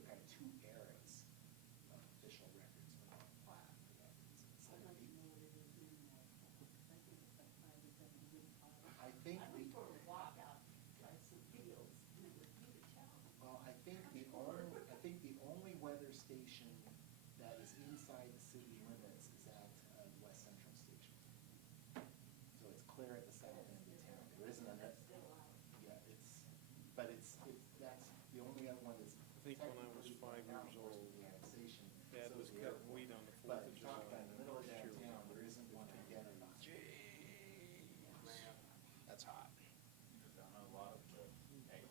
there are kind of two eras of official records for North Platte for that reason. So I think the only weather station that is inside the city limits is at West Central Station. So it's clear at the south end of town. There isn't a net. Yeah, that's the only other one that's. I think when I was 5 years old, Dad was cutting wheat on the 4th of July. But in the middle of downtown, there isn't one together. That's hot.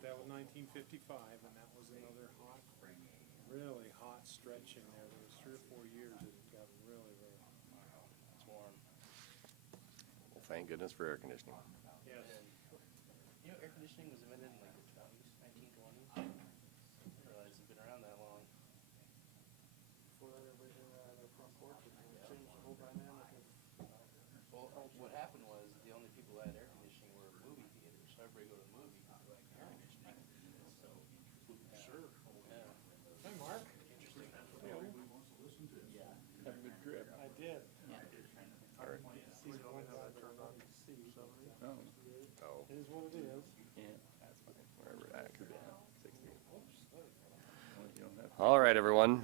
That was 1955, and that was another hot, really hot stretch in there. There was 3 or 4 years that it got really, really hot. It's warm. Well, thank goodness for air conditioning. Yes. You know, air conditioning was invented in like the 20s, 1920s. I didn't realize it's been around that long. Before that, everybody had their front porches, and it changed the whole dynamic of. Well, what happened was the only people who had air conditioning were movie theaters. So everybody go to the movie because they like air conditioning. So, Sure. yeah. Hi, Mark. Interesting. Have a good trip. I did. Or- Season 1 got turned on to see, so Oh, it is what it is. that's fine. Wherever that could be. 60. All right, everyone.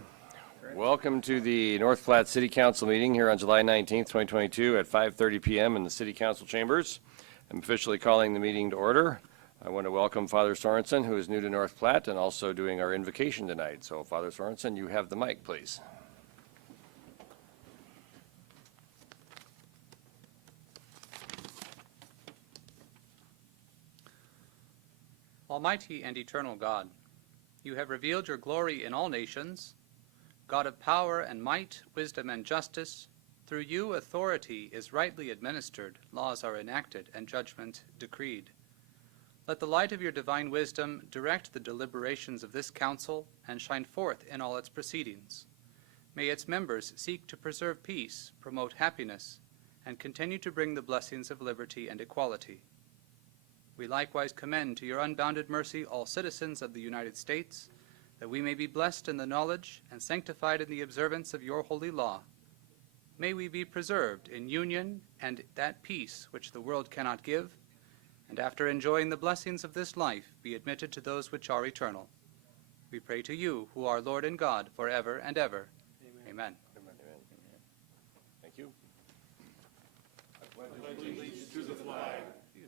Welcome to the North Platte City Council meeting here on July 19th, 2022 at 5:30 p.m. in the City Council chambers. I'm officially calling the meeting to order. I want to welcome Father Sorensen, who is new to North Platte and also doing our invocation tonight. So, Father Sorensen, you have the mic, please. Almighty and eternal God, you have revealed your glory in all nations. God of power and might, wisdom and justice, through you authority is rightly administered, laws are enacted, and judgment decreed. Let the light of your divine wisdom direct the deliberations of this council and shine forth in all its proceedings. May its members seek to preserve peace, promote happiness, and continue to bring the blessings of liberty and equality. We likewise commend to your unbounded mercy all citizens of the United States, that we may be blessed in the knowledge and sanctified in the observance of your holy law. May we be preserved in union and that peace which the world cannot give, and after enjoying the blessings of this life, be admitted to those which are eternal. We pray to you, who are Lord and God, forever and ever. Amen. Amen. Thank you. Allegiance to the flag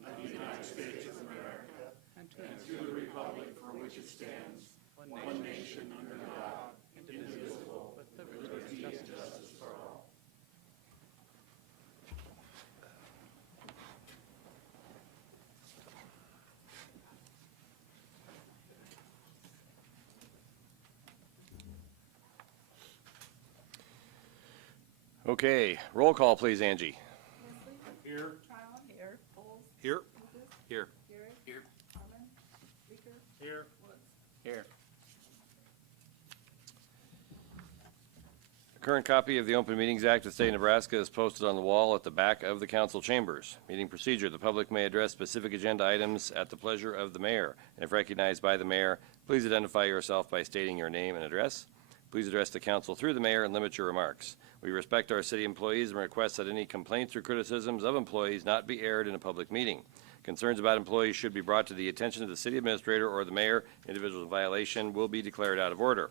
of the United States of America and to the republic for which it stands, one nation under God, indivisible, with liberty and justice for all. Okay, roll call, please, Angie. Here. Tryon. Here. Bowles. Here. Lucas. Here. Gary. Here. Harmon. Baker. Here. Woods. Here. A current copy of the Open Meetings Act of the State of Nebraska is posted on the wall at the back of the council chambers. Meeting procedure: the public may address specific agenda items at the pleasure of the mayor. And if recognized by the mayor, please identify yourself by stating your name and address. Please address the council through the mayor and limit your remarks. We respect our city employees and request that any complaints or criticisms of employees not be aired in a public meeting. Concerns about employees should be brought to the attention of the city administrator or the mayor. Individuals in violation will be declared out of order.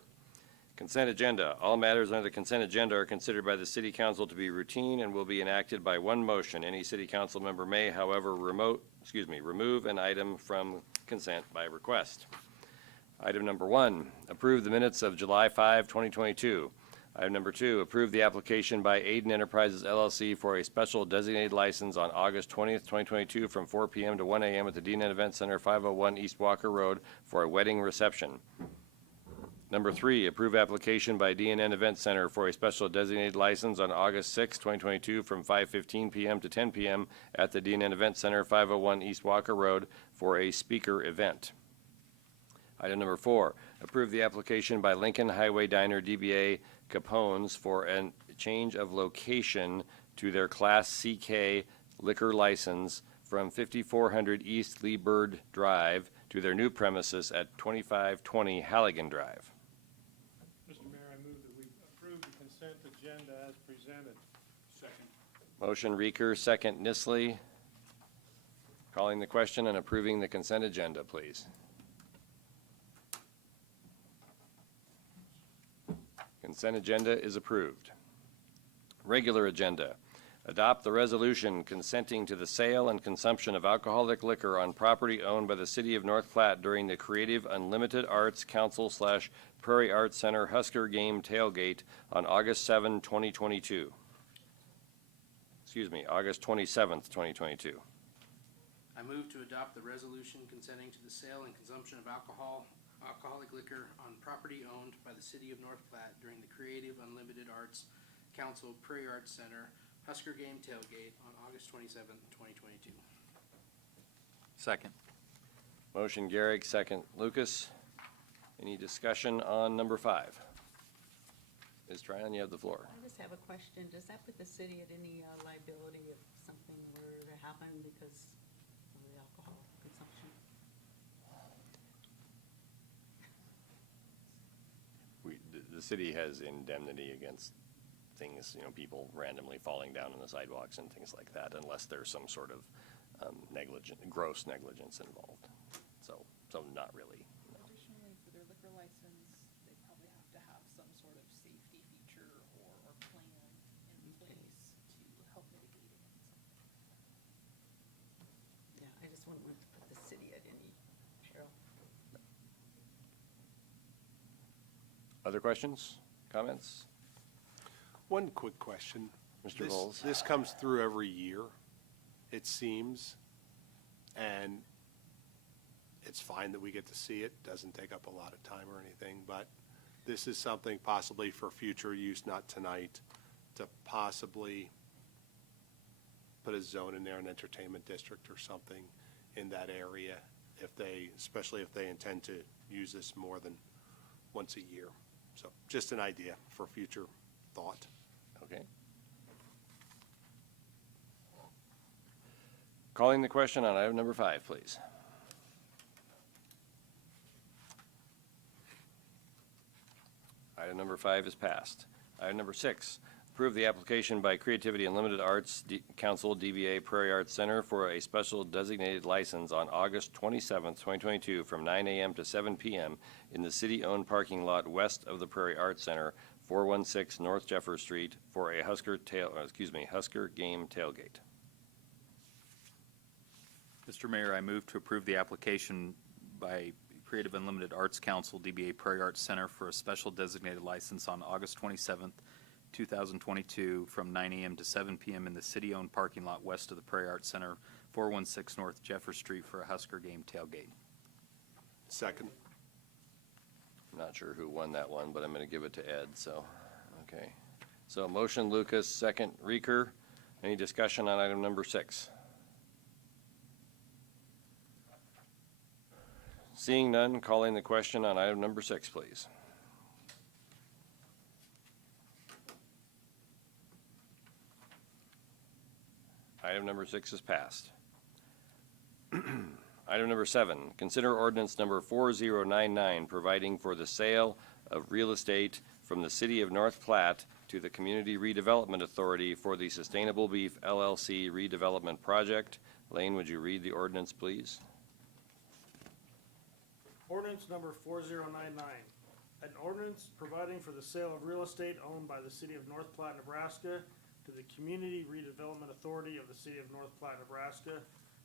Consent agenda. All matters under the consent agenda are considered by the city council to be routine and will be enacted by one motion. Any city council member may, however, remove an item from consent by request. Item number 1, approve the minutes of July 5, 2022. Item number 2, approve the application by Aiden Enterprises LLC for a special designated license on August 20th, 2022 from 4 p.m. to 1 a.m. at the D&N Event Center, 501 East Walker Road for a wedding reception. Number 3, approve application by D&N Event Center for a special designated license on August 6, 2022 from 5:15 p.m. to 10 p.m. at the D&N Event Center, 501 East Walker Road for a speaker event. Item number 4, approve the application by Lincoln Highway Diner DBA Capone's for a change of location to their Class CK liquor license from 5400 East Lee Bird Drive to their new premises at 2520 Halligan Drive. presented. Second. Motion Reeker, second Nisley. Calling the question and approving the consent agenda, please. Consent agenda is approved. Regular agenda. Adopt the resolution consenting to the sale and consumption of alcoholic liquor on property owned by the City of North Platte during the Creative Unlimited Arts Council / Prairie Arts Center Husker Game Tailgate on August 7, 2022. Excuse me, August 27th, 2022. I move to adopt the resolution consenting to the sale and consumption of alcoholic liquor on property owned by the City of North Platte during the Creative Unlimited Arts Council Prairie Arts Center Husker Game Tailgate on August 27th, 2022. Second. Motion Garrick, second Lucas. Any discussion on number 5? Ms. Tryon, you have the floor. I just have a question. Does that put the city at any liability if something were to happen because of the alcohol consumption? The city has indemnity against things, people randomly falling down on the sidewalks and things like that, unless there's some sort of gross negligence involved. So not really. Additionally, for their liquor license, they probably have to have some sort of safety feature or plan in place to help mitigate against something. Yeah, I just wouldn't want to put the city at any peril. Other questions, comments? One quick question. Mr. Bowles? This comes through every year, it seems, and it's fine that we get to see it. Doesn't take up a lot of time or anything, but this is something possibly for future use, not tonight, to possibly put a zone in there, an entertainment district or something in that area, especially if they intend to use this more than once a year. So just an idea for future thought. Okay. Calling the question on item number 5, please. Item number 5 is passed. Item number 6, approve the application by Creativity Unlimited Arts Council, DBA Prairie Arts Center for a special designated license on August 27th, 2022 from 9 a.m. to 7 p.m. in the city-owned parking lot west of the Prairie Arts Center, 416 North Jeffers Street, for a Husker Game Tailgate. Mr. Mayor, I move to approve the application by Creative Unlimited Arts Council, DBA Prairie Arts Center for a special designated license on August 27th, 2022 from 9 a.m. to 7 p.m. in the city-owned parking lot west of the Prairie Arts Center, 416 North Jeffers Street for a Husker Game Tailgate. Second. I'm not sure who won that one, but I'm going to give it to Ed, so, okay. So motion Lucas, second Reeker. Any discussion on item number 6? Seeing none, calling the question on item number 6, please. Item number 6 is passed. Item number 7, consider ordinance number 4099, providing for the sale of real estate from the City of North Platte to the Community Redevelopment Authority for the Sustainable Beef LLC redevelopment project. Lane, would you read the ordinance, please? Ordinance number 4099, an ordinance providing for the sale of real estate owned by the City of North Platte, Nebraska to the Community Redevelopment Authority of the City of North Platte, Nebraska,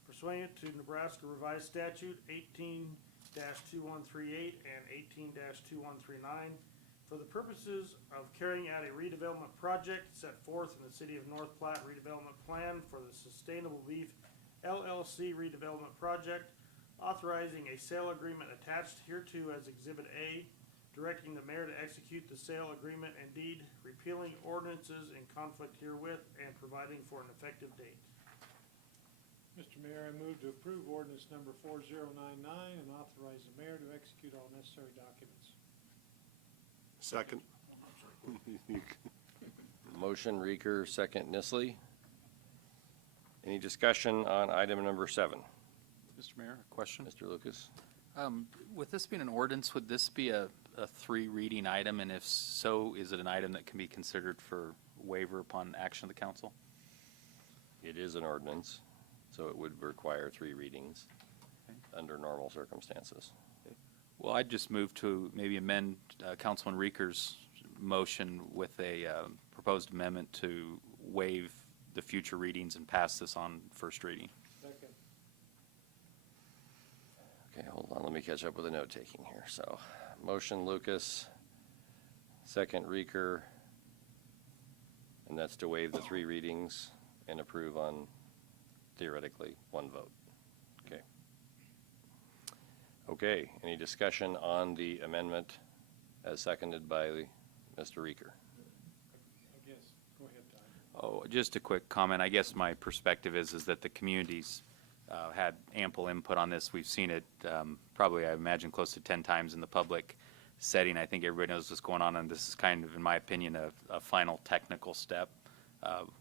pursuant to Nebraska Revised Statute 18-2138 and 18-2139, for the purposes of carrying out a redevelopment project set forth in the City of North Platte Redevelopment Plan for the Sustainable Beef LLC redevelopment project, authorizing a sale agreement attached hereto as Exhibit A, directing the mayor to execute the sale agreement and deed, repealing ordinances in conflict herewith, and providing for an effective date. Mr. Mayor, I move to approve ordinance number 4099 and authorize the mayor to execute all necessary documents. Second. Motion Reeker, second Nisley. Any discussion on item number 7? Mr. Mayor, a question? Mr. Lucas? With this being an ordinance, would this be a 3-reading item? And if so, is it an item that can be considered for waiver upon action of the council? It is an ordinance, so it would require 3 readings under normal circumstances. Well, I'd just move to maybe amend Councilman Reeker's motion with a proposed amendment to waive the future readings and pass this on first reading. Second. Okay, hold on, let me catch up with the note-taking here. So, motion Lucas, second Reeker, and that's to waive the 3 readings and approve on theoretically 1 vote. Okay. Okay, any discussion on the amendment as seconded by Mr. Reeker? I guess, go ahead, Ty. Oh, just a quick comment. I guess my perspective is that the community's had ample input on this. We've seen it probably, I imagine, close to 10 times in the public setting. I think everybody knows what's going on, and this is kind of, in my opinion, a final technical step,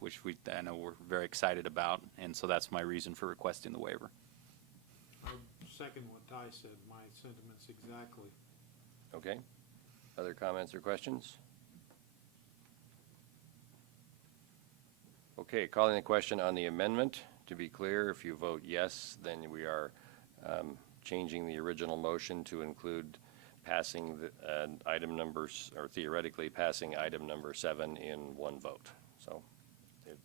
which I know we're very excited about, and so that's my reason for requesting the waiver. I second what Ty said, my sentiments exactly. Okay. Other comments or questions? Okay, calling the question on the amendment. To be clear, if you vote yes, then we are changing the original motion to include passing the item numbers, or theoretically passing item number 7 in 1 vote. So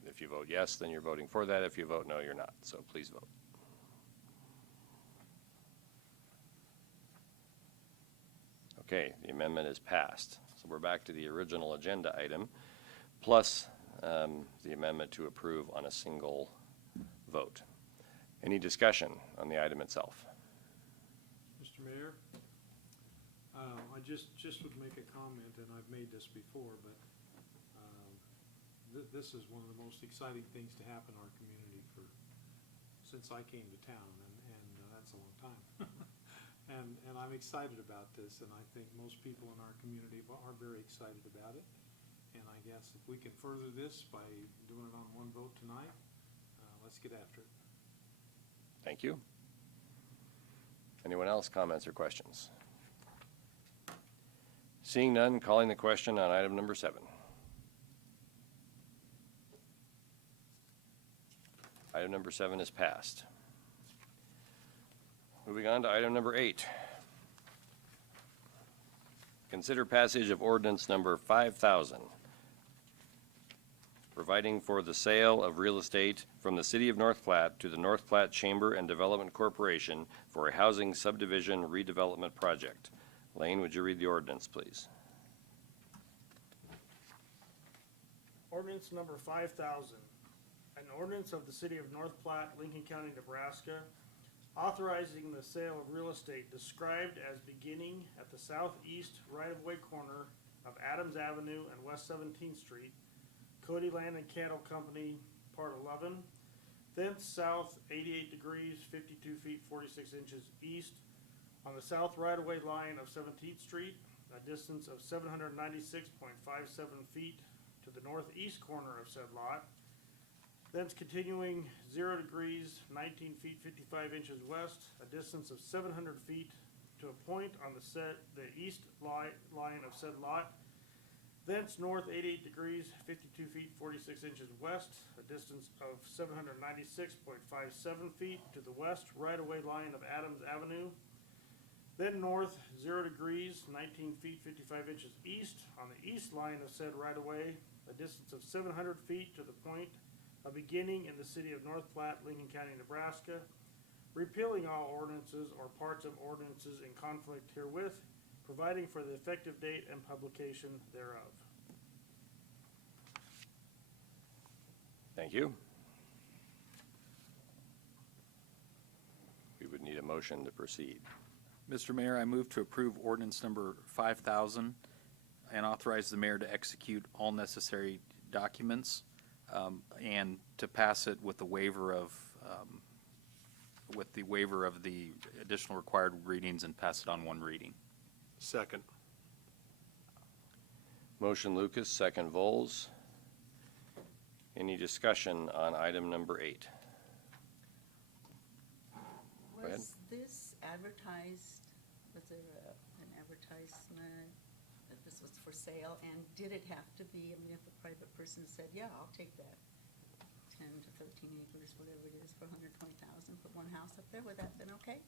if you vote yes, then you're voting for that. If you vote no, you're not. So please vote. Okay, the amendment is passed. So we're back to the original agenda item, plus the amendment to approve on a single vote. Any discussion on the item itself? Mr. Mayor, I just would make a comment, and I've made this before, but this is one of the most exciting things to happen in our community since I came to town, and that's a long time. And I'm excited about this, and I think most people in our community are very excited about it. And I guess if we can further this by doing it on 1 vote tonight, let's get after it. Thank you. Anyone else, comments or questions? Seeing none, calling the question on item number 7. Item number 7 is passed. Moving on to item number 8. Consider passage of ordinance number 5000, providing for the sale of real estate from the City of North Platte to the North Platte Chamber and Development Corporation for a housing subdivision redevelopment project. Lane, would you read the ordinance, please? Ordinance number 5000, an ordinance of the City of North Platte, Lincoln County, Nebraska, authorizing the sale of real estate described as beginning at the southeast right-of-way corner of Adams Avenue and West 17th Street, Cody Land and Cattle Company, Part 11, thence south 88 degrees, 52 feet, 46 inches east, on the south right-of-way line of 17th Street, a distance of 796.57 feet to the northeast corner of said lot, thence continuing 0 degrees, 19 feet, 55 inches west, a distance of 700 feet to a point on the east line of said lot, thence north 88 degrees, 52 feet, 46 inches west, a distance of 796.57 feet to the west right-of-way line of Adams Avenue, then north 0 degrees, 19 feet, 55 inches east on the east line of said right-of-way, a distance of 700 feet to the point a beginning in the City of North Platte, Lincoln County, Nebraska, repealing all ordinances or parts of ordinances in conflict herewith, providing for the effective date and publication thereof. Thank you. We would need a motion to proceed. Mr. Mayor, I move to approve ordinance number 5000 and authorize the mayor to execute all necessary documents and to pass it with the waiver of the additional required readings and pass it on 1 reading. Second. Motion Lucas, second Vols. Any discussion on item number 8? Go ahead. Was this advertised, was there an advertisement that this was for sale, and did it have to be, I mean, if a private person said, yeah, I'll take that 10 to 13 acres, whatever it is, for 120,000, put one house up there, would that have been okay?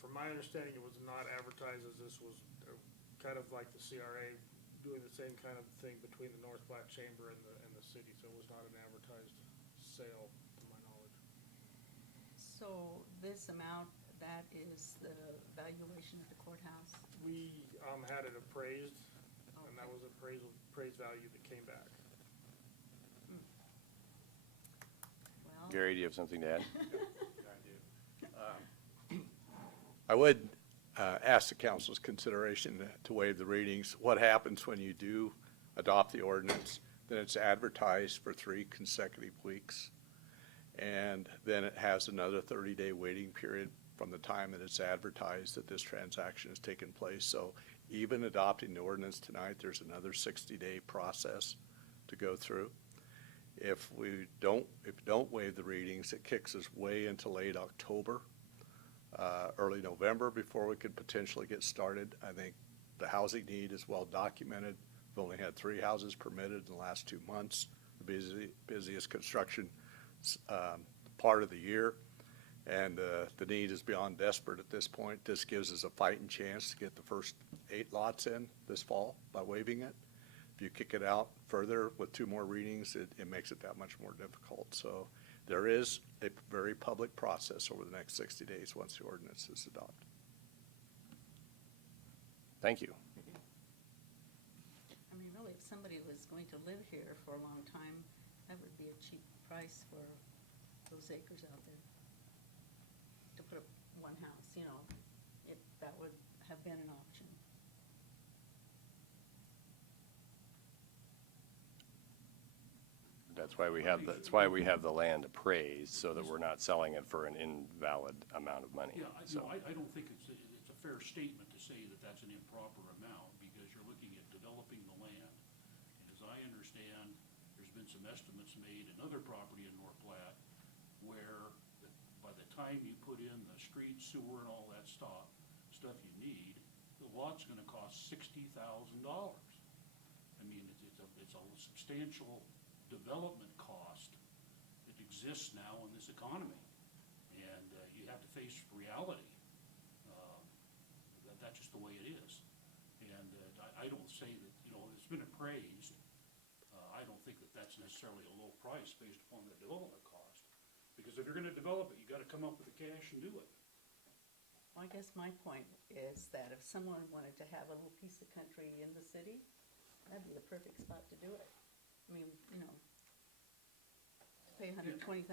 From my understanding, it was not advertised as this was kind of like the CRA doing the same kind of thing between the North Platte Chamber and the city, so it was not an advertised sale, to my knowledge. So this amount, that is the valuation at the courthouse? We had it appraised, and that Okay. was appraised value that came back. Well, Gary, do you have something to add? I would ask the council's consideration to waive the readings. What happens when you do adopt the ordinance? Then it's advertised for 3 consecutive weeks. And then it has another 30-day waiting period from the time that it's advertised that this transaction has taken place. So even adopting the ordinance tonight, there's another 60-day process to go through. If we don't waive the readings, it kicks us way into late October, early November before we could potentially get started. I think the housing need is well documented. We've only had 3 houses permitted in the last 2 months, the busiest construction part of the year. And the need is beyond desperate at this point. This gives us a fighting chance to get the first 8 lots in this fall by waiving it. If you kick it out further with 2 more readings, it makes it that much more difficult. So there is a very public process over the next 60 days once the ordinance is adopted. Thank you. I mean, really, if somebody was going to live here for a long time, that would be a cheap price for those acres out there. To put up one house, you know, that would have been an option. That's why we have the land appraised, so that we're not selling it for an invalid amount of money. Yeah, So, I don't think it's a fair statement to say that that's an improper amount, because you're looking at developing the land. And as I understand, there's been some estimates made in other property in North Platte where by the time you put in the street, sewer, and all that stuff you need, the lot's gonna cost $60,000. I mean, it's a substantial development cost that exists now in this economy, and you have to face reality. That's just the way it is. And I don't say that, you know, it's been appraised. I don't think that that's necessarily a low price based upon the development cost, because if you're gonna develop it, you gotta come up with the cash and do it. Well, I guess my point is that if someone wanted to have a little piece of country in the city, that'd be the perfect spot to do it. I mean, you know, pay $120,000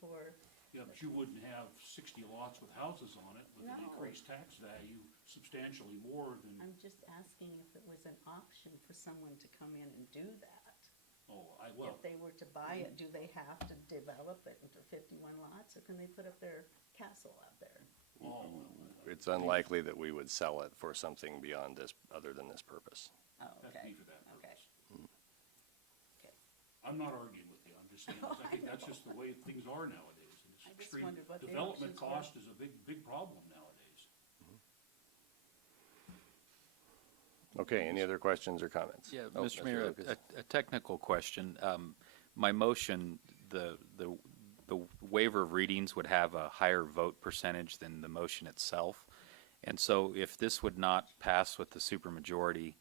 for. Yeah, but you wouldn't have 60 lots with houses on it with an No. increased tax value substantially more than, I'm just asking if it was an option for someone to come in and do that. well, If they were to buy it, do they have to develop it into 51 lots, or can they put up their castle out there? it's unlikely that we would sell it for something beyond this, other than this purpose. Oh, have to okay, be for that okay. purpose. Okay. I'm not arguing with you, I'm just saying, I think that's just the way things are nowadays. And it's I just extreme- wondered what the Development options were. cost is a big problem nowadays. Okay, any other questions or comments? Yeah, Oh, Mr. Mayor, Lucas. a technical question. My motion, the waiver of readings would have a higher vote percentage than the motion itself. And so if this would not pass with the supermajority,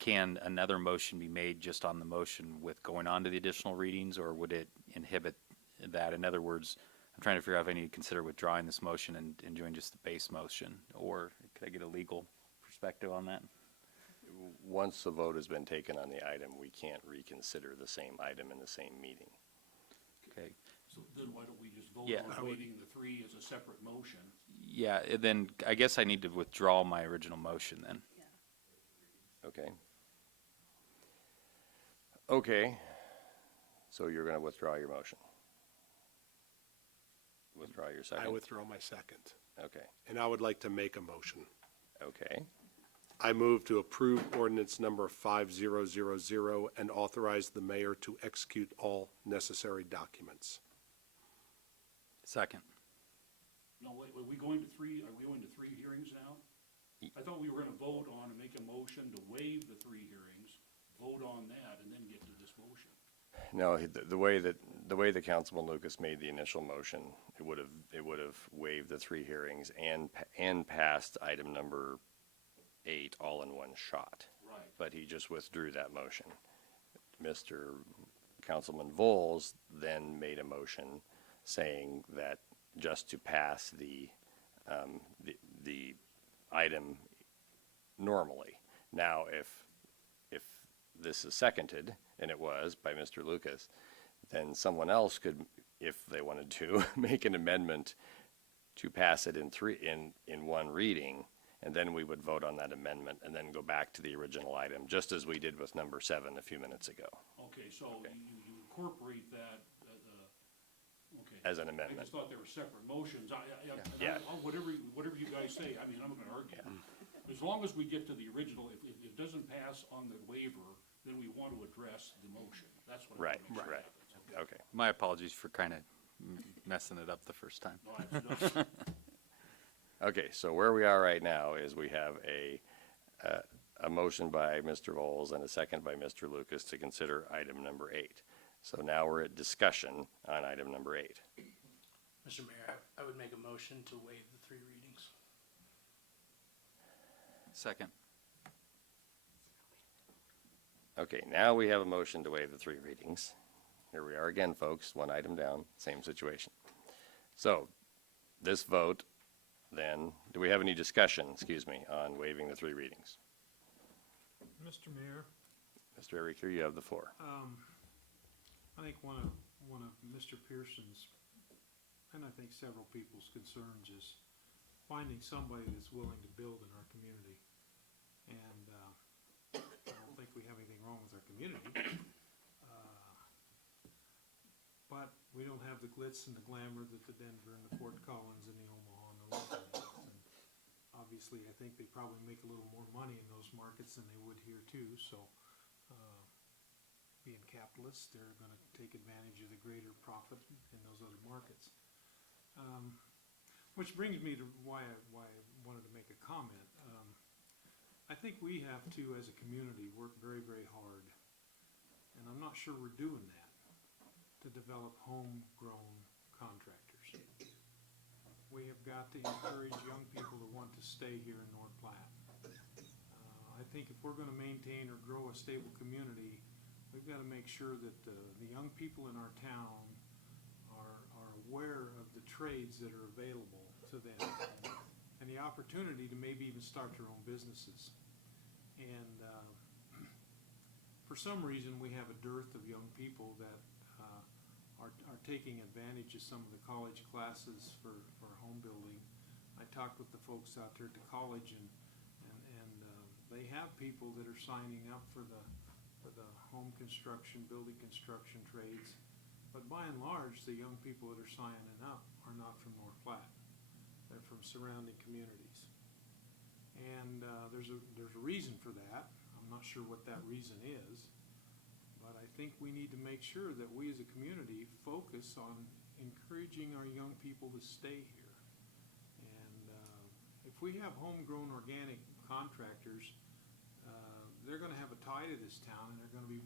can another motion be made just on the motion with going on to the additional readings, or would it inhibit that? In other words, I'm trying to figure out if I need to consider withdrawing this motion and doing just the base motion, or could I get a legal perspective on that? Once the vote has been taken on the item, we can't reconsider the same item in the same meeting. Okay. So then why don't we just vote Yeah. on waiving the 3 as a separate motion? Yeah, then I guess I need to withdraw my original motion then. Okay. Okay, so you're gonna withdraw your motion? Withdraw your second? I withdraw my second. Okay, And I would like to make a motion. okay. I move to approve ordinance number 5000 and authorize the mayor to execute all necessary documents. Second. No, wait, are we going to three hearings now? I thought we were gonna vote on and make a motion to waive the 3 hearings, vote on that, and then get to this motion. No, the way that Councilman Lucas made the initial motion, it would have waived the 3 hearings and passed item number 8 all in one shot. Right. But he just withdrew that motion. Mr. Councilman Voles then made a motion saying that just to pass the item normally. Now, if this is seconded, and it was by Mr. Lucas, then someone else could, if they wanted to, make an amendment to pass it in one reading, and then we would vote on that amendment and then go back to the original item, just as we did with number 7 a few minutes ago. Okay, so you incorporate that, okay. As an I amendment. just thought they were separate motions. Yeah. Whatever you guys say, I mean, I'm not gonna argue. As long as we get to the original, if it doesn't pass on the waiver, then we want to address the motion. That's what I Right, want to make sure right. happens. Okay. My apologies for kind of messing it up the first time. No, no. Okay, so where we are right now is we have a motion by Mr. Voles and a second by Mr. Lucas to consider item number 8. So now we're at discussion on item number 8. Mr. Mayor, I would make a motion to waive the 3 readings. Second. Okay, now we have a motion to waive the 3 readings. Here we are again, folks, one item down, same situation. So, this vote, then, do we have any discussion, on waiving the 3 readings? Mr. Mayor, Mr. Ericker, you have the floor. I think one of Mr. Pearson's, and I think several people's concerns is finding somebody that's willing to build in our community. And I don't think we have anything wrong with our community. But we don't have the glitz and the glamour that the Denver and the Fort Collins and the Omaha and the Lincoln have. And obviously, I think they probably make a little more money in those markets than they would here too. So, being capitalists, they're going to take advantage of the greater profit in those other markets. Which brings me to why I wanted to make a comment. I think we have to, as a community, work very, very hard, and I'm not sure we're doing that, to develop homegrown contractors. We have got to encourage young people to want to stay here in North Platte. I think if we're going to maintain or grow a stable community, we've got to make sure that the young people in our town are aware of the trades that are available to them and the opportunity to maybe even start their own businesses. And for some reason, we have a dearth of young people that are taking advantage of some of the college classes for home building. I talked with the folks out there at the college, and they have people that are signing up for the home construction, building construction trades. But by and large, the young people that are signing up are not from North Platte. They're from surrounding communities. And there's a reason for that. I'm not sure what that reason is. But I think we need to make sure that we as a community focus on encouraging our young people to stay here. And if we have homegrown organic contractors, they're going to have a tie to this town, and they're going to be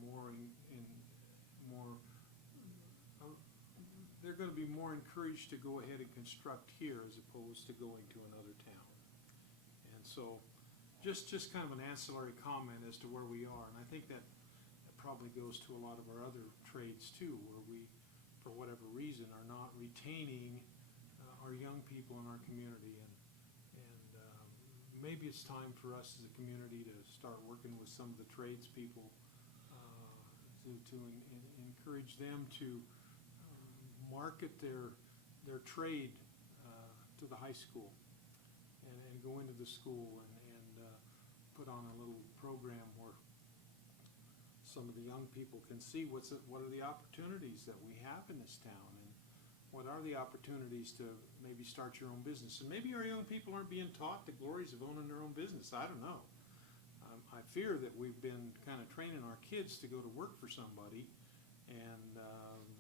they're going to be more encouraged to go ahead and construct here as opposed to going to another town. And so, just kind of an ancillary comment as to where we are, and I think that probably goes to a lot of our other trades too, where we, for whatever reason, are not retaining our young people in our community. And maybe it's time for us as a community to start working with some of the tradespeople to encourage them to market their trade to the high school and go into the school and put on a little program where some of the young people can see what are the opportunities that we have in this town, and what are the opportunities to maybe start your own business. And maybe our young people aren't being taught the glories of owning their own business. I don't know. I fear that we've been kind of training our kids to go to work for somebody, and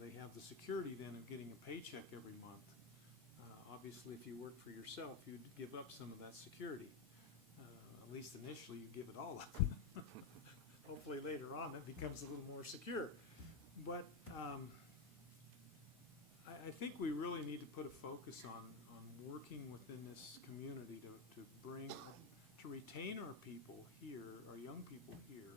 they have the security then of getting a paycheck every month. Obviously, if you work for yourself, you'd give up some of that security. At least initially, you give it all up. Hopefully later on, it becomes a little more secure. But I think we really need to put a focus on working within this community to retain our people here, our young people here.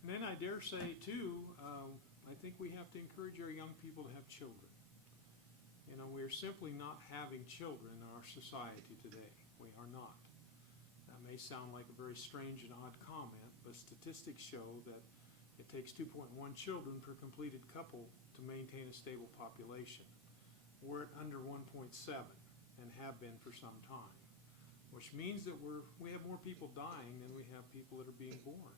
And then I dare say too, I think we have to encourage our young people to have children. You know, we're simply not having children in our society today. We are not. That may sound like a very strange and odd comment, but statistics show that it takes 2.1 children per completed couple to maintain a stable population. We're at under 1.7 and have been for some time, which means that we have more people dying than we have people that are being born.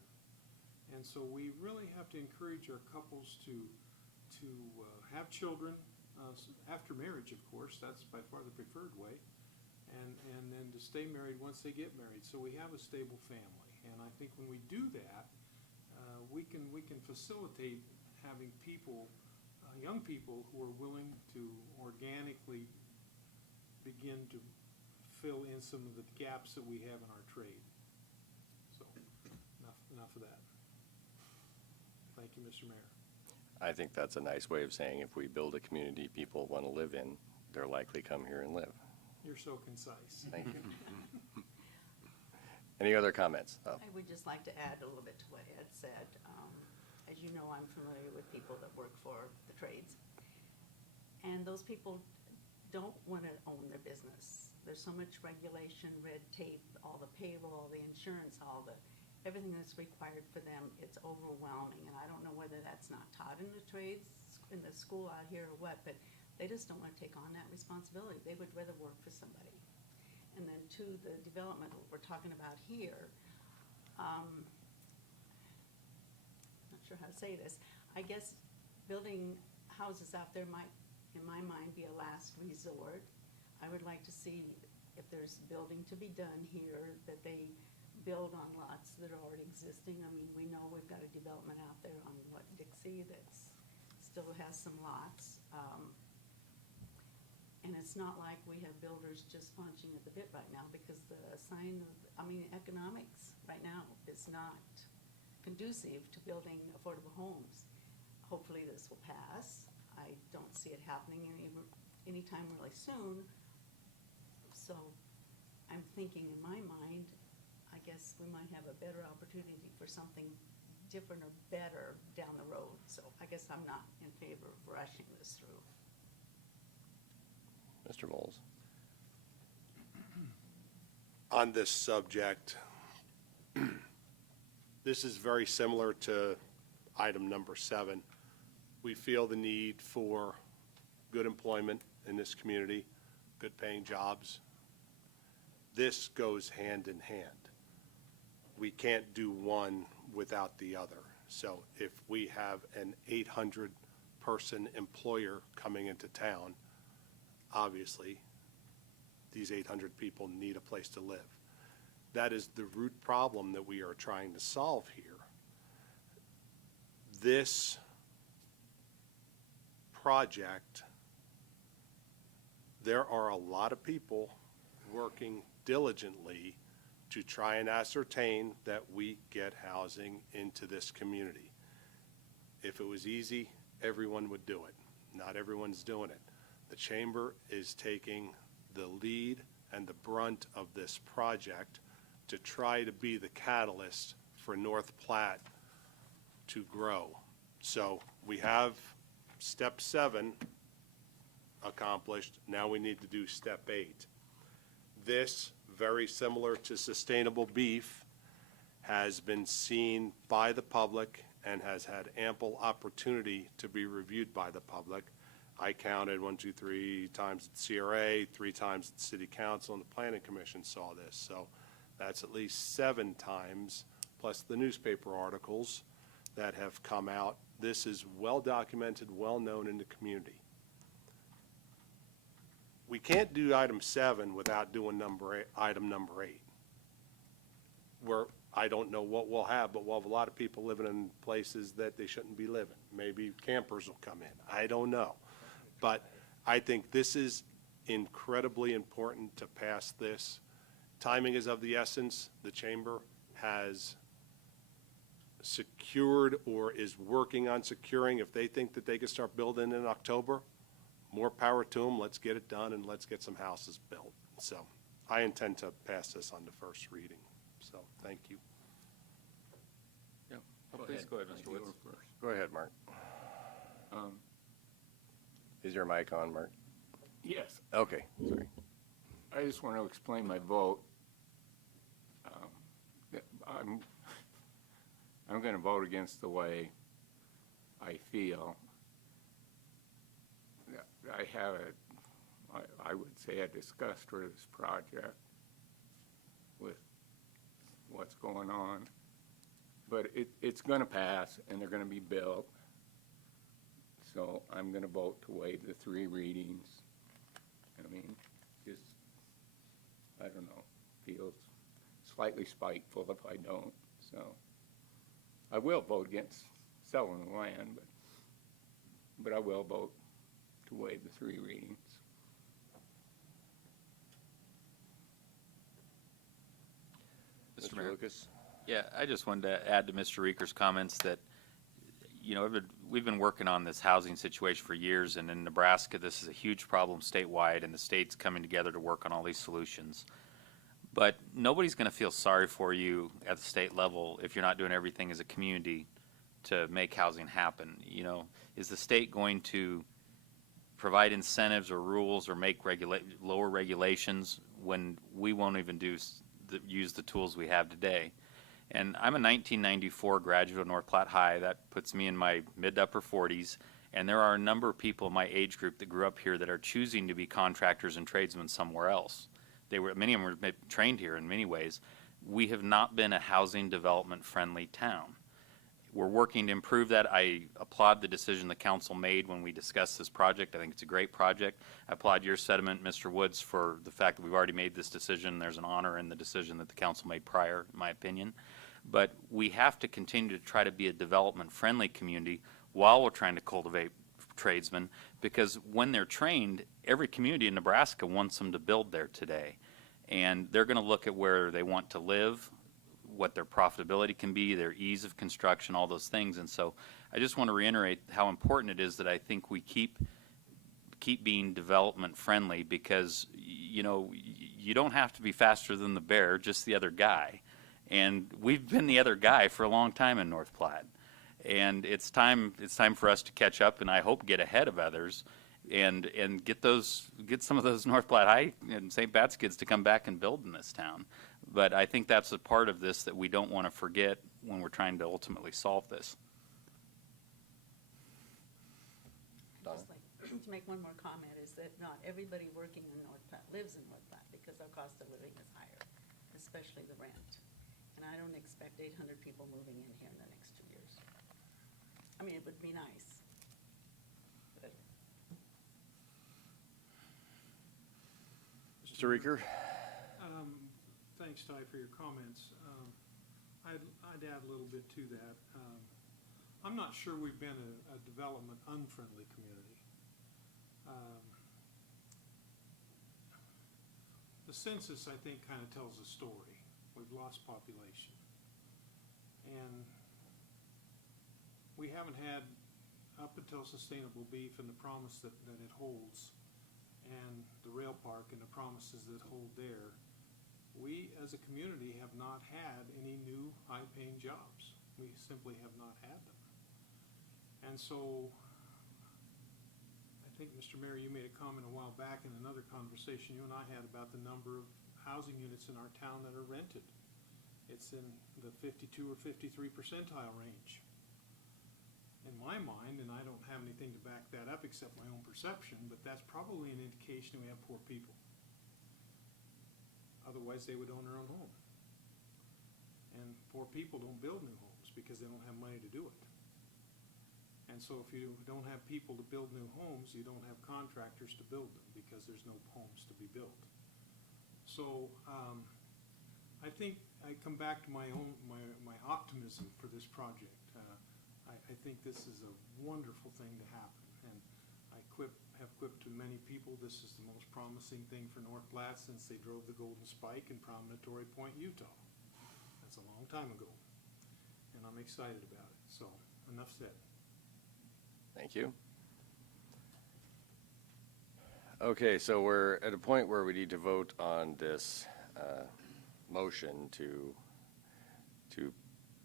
And so we really have to encourage our couples to have children after marriage, of course. That's by far the preferred way. And then to stay married once they get married, so we have a stable family. And I think when we do that, we can facilitate having people, young people, who are willing to organically begin to fill in some of the gaps that we have in our trade. So enough of that. Thank you, Mr. Mayor. I think that's a nice way of saying if we build a community people want to live in, they're likely come here and live. You're so concise. Thank you. Any other comments? Oh. I would just like to add a little bit to what Ed said. As you know, I'm familiar with people that work for the trades. And those people don't want to own their business. There's so much regulation, red tape, all the payroll, the insurance, everything that's required for them. It's overwhelming. And I don't know whether that's not taught in the trades, in the school out here or what, but they just don't want to take on that responsibility. They would rather work for somebody. And then to the development we're talking about here, not sure how to say this. I guess building houses out there might, in my mind, be a last resort. I would like to see if there's building to be done here, that they build on lots that are already existing. I mean, we know we've got a development out there on Dixie that's still has some lots. And it's not like we have builders just punching at the bit right now, because the economics right now is not conducive to building affordable homes. Hopefully this will pass. I don't see it happening anytime really soon. So I'm thinking in my mind, I guess we might have a better opportunity for something different or better down the road. So I guess I'm not in favor of rushing this through. Mr. Moles. On this subject, this is very similar to item number 7. We feel the need for good employment in this community, good paying jobs. This goes hand in hand. We can't do one without the other. So if we have an 800-person employer coming into town, obviously, these 800 people need a place to live. That is the root problem that we are trying to solve here. This project, there are a lot of people working diligently to try and ascertain that we get housing into this community. If it was easy, everyone would do it. Not everyone's doing it. The Chamber is taking the lead and the brunt of this project to try to be the catalyst for North Platte to grow. So we have step 7 accomplished. Now we need to do step 8. This, very similar to sustainable beef, has been seen by the public and has had ample opportunity to be reviewed by the public. I counted 1, 2, 3 times at CRA, 3 times at City Council, and the Planning Commission saw this. So that's at least 7 times, plus the newspaper articles that have come out. This is well documented, well known in the community. We can't do item 7 without doing item number 8. Where I don't know what we'll have, but we'll have a lot of people living in places that they shouldn't be living. Maybe campers will come in. I don't know. But I think this is incredibly important to pass this. Timing is of the essence. The chamber has secured or is working on securing. If they think that they can start building in October, more power to them. Let's get it done and let's get some houses built. So I intend to pass this on the first reading. So thank you. Please go ahead, Mr. Woods. Go ahead, Mark. Um, Is your mic on, Mark? Yes, Okay, sorry. I just want to explain my vote. I'm going to vote against the way I feel. I have I would say a disgust for this project with what's going on. But it's going to pass, and they're going to be built. So I'm going to vote to waive the 3 readings. I mean, just, I don't know, feels slightly spiteful if I don't. So I will vote against selling the land, but I will vote to waive the 3 readings. Mr. Mr. Mayor. Lucas? Yeah, I just wanted to add to Mr. Reeker's comments that, you know, we've been working on this housing situation for years, and in Nebraska, this is a huge problem statewide, and the state's coming together to work on all these solutions. But nobody's going to feel sorry for you at the state level if you're not doing everything as a community to make housing happen. You know, is the state going to provide incentives or rules or make lower regulations when we won't even use the tools we have today? And I'm a 1994 graduate of North Platte High. That puts me in my mid to upper 40s. And there are a number of people in my age group that grew up here that are choosing to be contractors and tradesmen somewhere else. Many of them were trained here in many ways. We have not been a housing development friendly town. We're working to improve that. I applaud the decision the council made when we discussed this project. I think it's a great project. I applaud your sentiment, Mr. Woods, for the fact that we've already made this decision. There's an honor in the decision that the council made prior, in my opinion. But we have to continue to try to be a development-friendly community while we're trying to cultivate tradesmen, because when they're trained, every community in Nebraska wants them to build there today. And they're going to look at where they want to live, what their profitability can be, their ease of construction, all those things. And so I just want to reiterate how important it is that I think we keep being development-friendly, because, you know, you don't have to be faster than the bear, just the other guy. And we've been the other guy for a long time in North Platte. And it's time for us to catch up, and I hope get ahead of others and get some of those North Platte High and St. Pat's kids to come back and build in this town. But I think that's a part of this that we don't want to forget when we're trying to ultimately solve this. Just like to make one more comment, is that not everybody working in North Platte lives in North Platte, because our cost of living is higher, especially the rent. And I don't expect 800 people moving in here in the next 2 years. I mean, it would be nice. But Mr. Reeker? Thanks, Ty, for your comments. I'd add a little bit to that. I'm not sure we've been a development unfriendly community. The census, I think, kind of tells a story. We've lost population. And we haven't had, up until Sustainable Beef and the promise that it holds, and the rail park and the promises that hold there, we as a community have not had any new high-paying jobs. We simply have not had them. And so I think, Mr. Mayor, you made a comment a while back in another conversation you and I had about the number of housing units in our town that are rented. It's in the 52 or 53 percentile range. In my mind, and I don't have anything to back that up except my own perception, but that's probably an indication we have poor people. Otherwise, they would own their own home. And poor people don't build new homes because they don't have money to do it. And so if you don't have people to build new homes, you don't have contractors to build them because there's no homes to be built. So I think I come back to my optimism for this project. I think this is a wonderful thing to happen. And I have quipped to many people, this is the most promising thing for North Platte since they drove the Golden Spike in Promontory Point, Utah. That's a long time ago, and I'm excited about it, so enough said. Thank you. Okay, so we're at a point where we need to vote on this motion to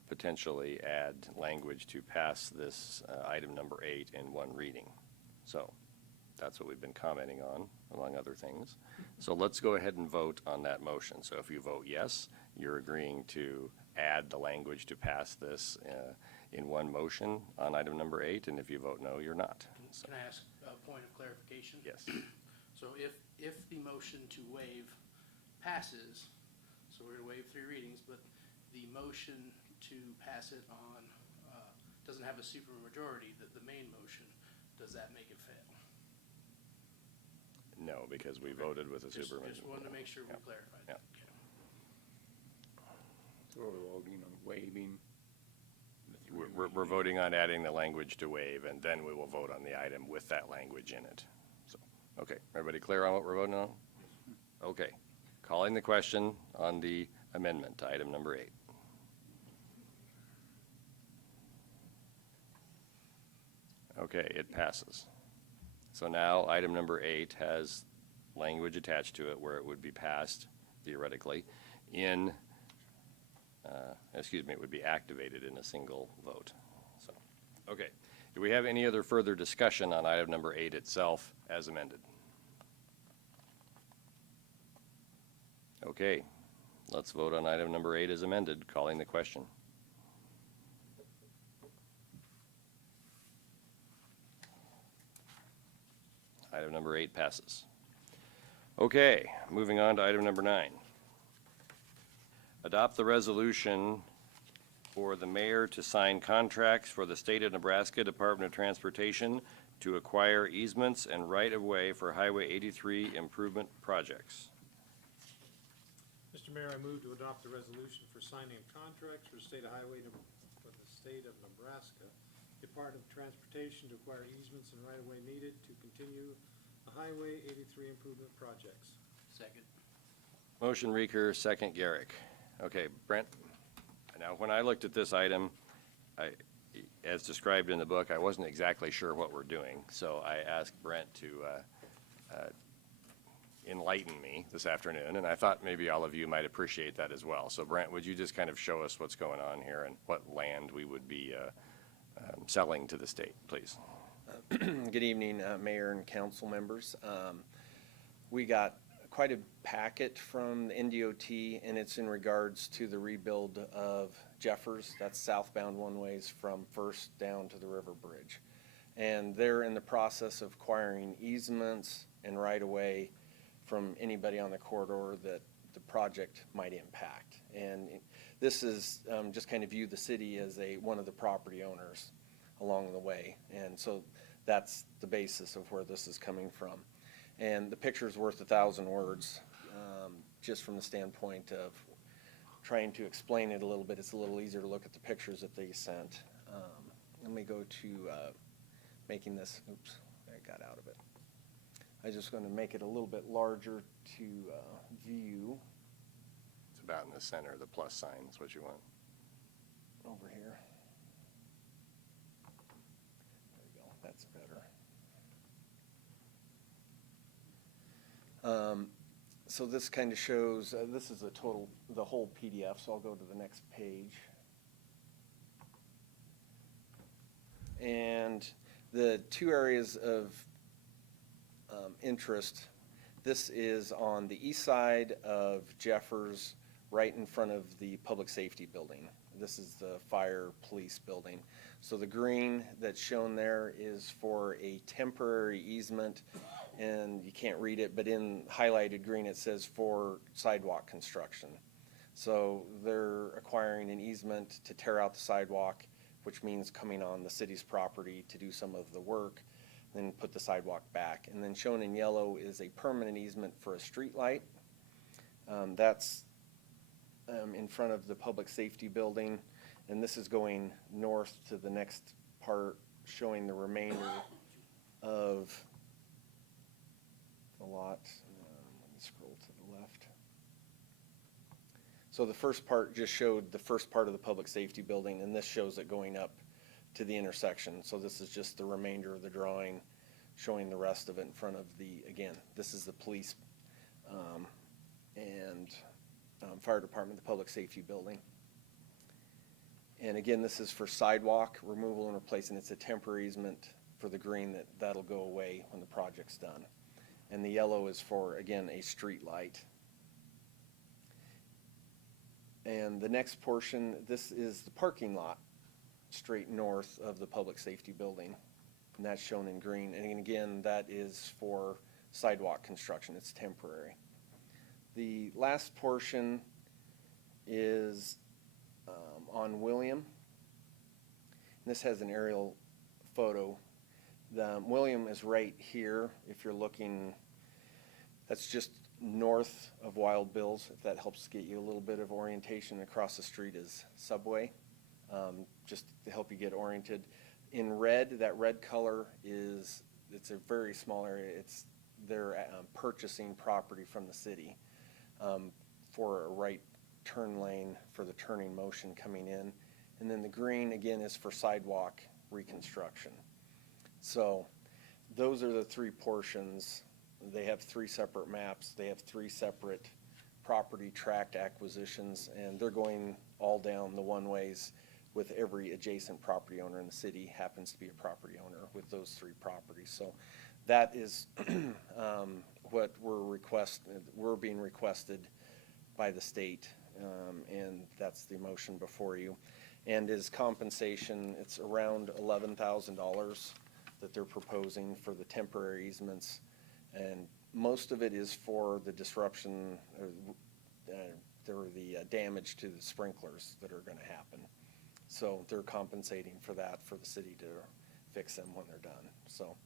potentially add language to pass this item number 8 in one reading. So that's what we've been commenting on, among other things. So let's go ahead and vote on that motion. So if you vote yes, you're agreeing to add the language to pass this in one motion on item number 8, and if you vote no, you're not. So, Can I ask a point of clarification? yes. So if the motion to waive passes, so we're to waive 3 readings, but the motion to pass it on doesn't have a supermajority, the main motion, does that make it fail? No, because we voted with a supermajority. Just wanted to make sure we Yeah. clarified Yeah. that. Okay. So we're voting on waiving the 3 We're voting on adding the language to waive, and then we will vote on the item with that language in it. So, okay, everybody clear on what we're voting on? Okay, calling the question on the amendment to item number 8. Okay, it passes. So now item number 8 has language attached to it where it would be passed theoretically in, it would be activated in a single vote. So, okay. Do we have any other further discussion on item number 8 itself as amended? Okay, let's vote on item number 8 as amended, calling the question. Item number 8 passes. Okay, moving on to item number 9. Adopt the resolution for the mayor to sign contracts for the State of Nebraska Department of Transportation to acquire easements and right-of-way for Highway 83 improvement projects. Mr. Mayor, I move to adopt the resolution for signing of contracts for the State of for the State of Nebraska Department of Transportation to acquire easements and right-of-way needed to continue the Highway 83 improvement projects. Second. Motion Reeker, second Garrick. Okay, Brent, now when I looked at this item, as described in the book, I wasn't exactly sure what we're doing, so I asked Brent to enlighten me this afternoon, and I thought maybe all of you might appreciate that as well. So Brent, would you just kind of show us what's going on here and what land we would be selling to the state, please? Good evening, Mayor and council members. We got quite a packet from the NDOT, and it's in regards to the rebuild of Jeffers. That's southbound one-ways from First down to the River Bridge. And they're in the process of acquiring easements and right-of-way from anybody on the corridor that the project might impact. And this is just kind of view the city as one of the property owners along the way. And so that's the basis of where this is coming from. And the picture's worth 1,000 words, just from the standpoint of trying to explain it a little bit. It's a little easier to look at the pictures that they sent. Let me go to making this, oops, I got out of it. I was just going to make it a little bit larger to view. It's about in the center, the plus sign is what you want. Over here. There we go, that's better. So this kind of shows, this is the whole PDF, so I'll go to the next page. And the 2 areas of interest, this is on the east side of Jeffers, right in front of the public safety building. This is the fire police building. So the green that's shown there is for a temporary easement, and you can't read it, but in highlighted green it says for sidewalk construction. So they're acquiring an easement to tear out the sidewalk, which means coming on the city's property to do some of the work, then put the sidewalk back. And then shown in yellow is a permanent easement for a street light. That's in front of the public safety building, and this is going north to the next part, showing the remainder of a lot. Let me scroll to the left. So the first part just showed the first part of the public safety building, and this shows it going up to the intersection. So this is just the remainder of the drawing, showing the rest of it in front of the, again, this is the police and fire department, the public safety building. And again, this is for sidewalk removal and replacement. It's a temporary easement for the green that'll go away when the project's done. And the yellow is for, again, a street light. And the next portion, this is the parking lot straight north of the public safety building. And that's shown in green. And again, that is for sidewalk construction. It's temporary. The last portion is on William. And this has an aerial photo. The William is right here. If you're looking, that's just north of Wild Bill's, if that helps get you a little bit of orientation. Across the street is Subway, just to help you get oriented. In red, that red color it's a very small area. They're purchasing property from the city for a right turn lane for the turning motion coming in. And then the green, again, is for sidewalk reconstruction. So those are the three portions. They have three separate maps. They have three separate property tract acquisitions, and they're going all down the one-ways with every adjacent property owner in the city happens to be a property owner with those three properties. So that is what we're being requested by the state, and that's the motion before you. And as compensation, it's around $11,000 that they're proposing for the temporary easements. And most of it is for the disruption or the damage to the sprinklers that are going to happen. So they're compensating for that for the city to fix them when they're done. So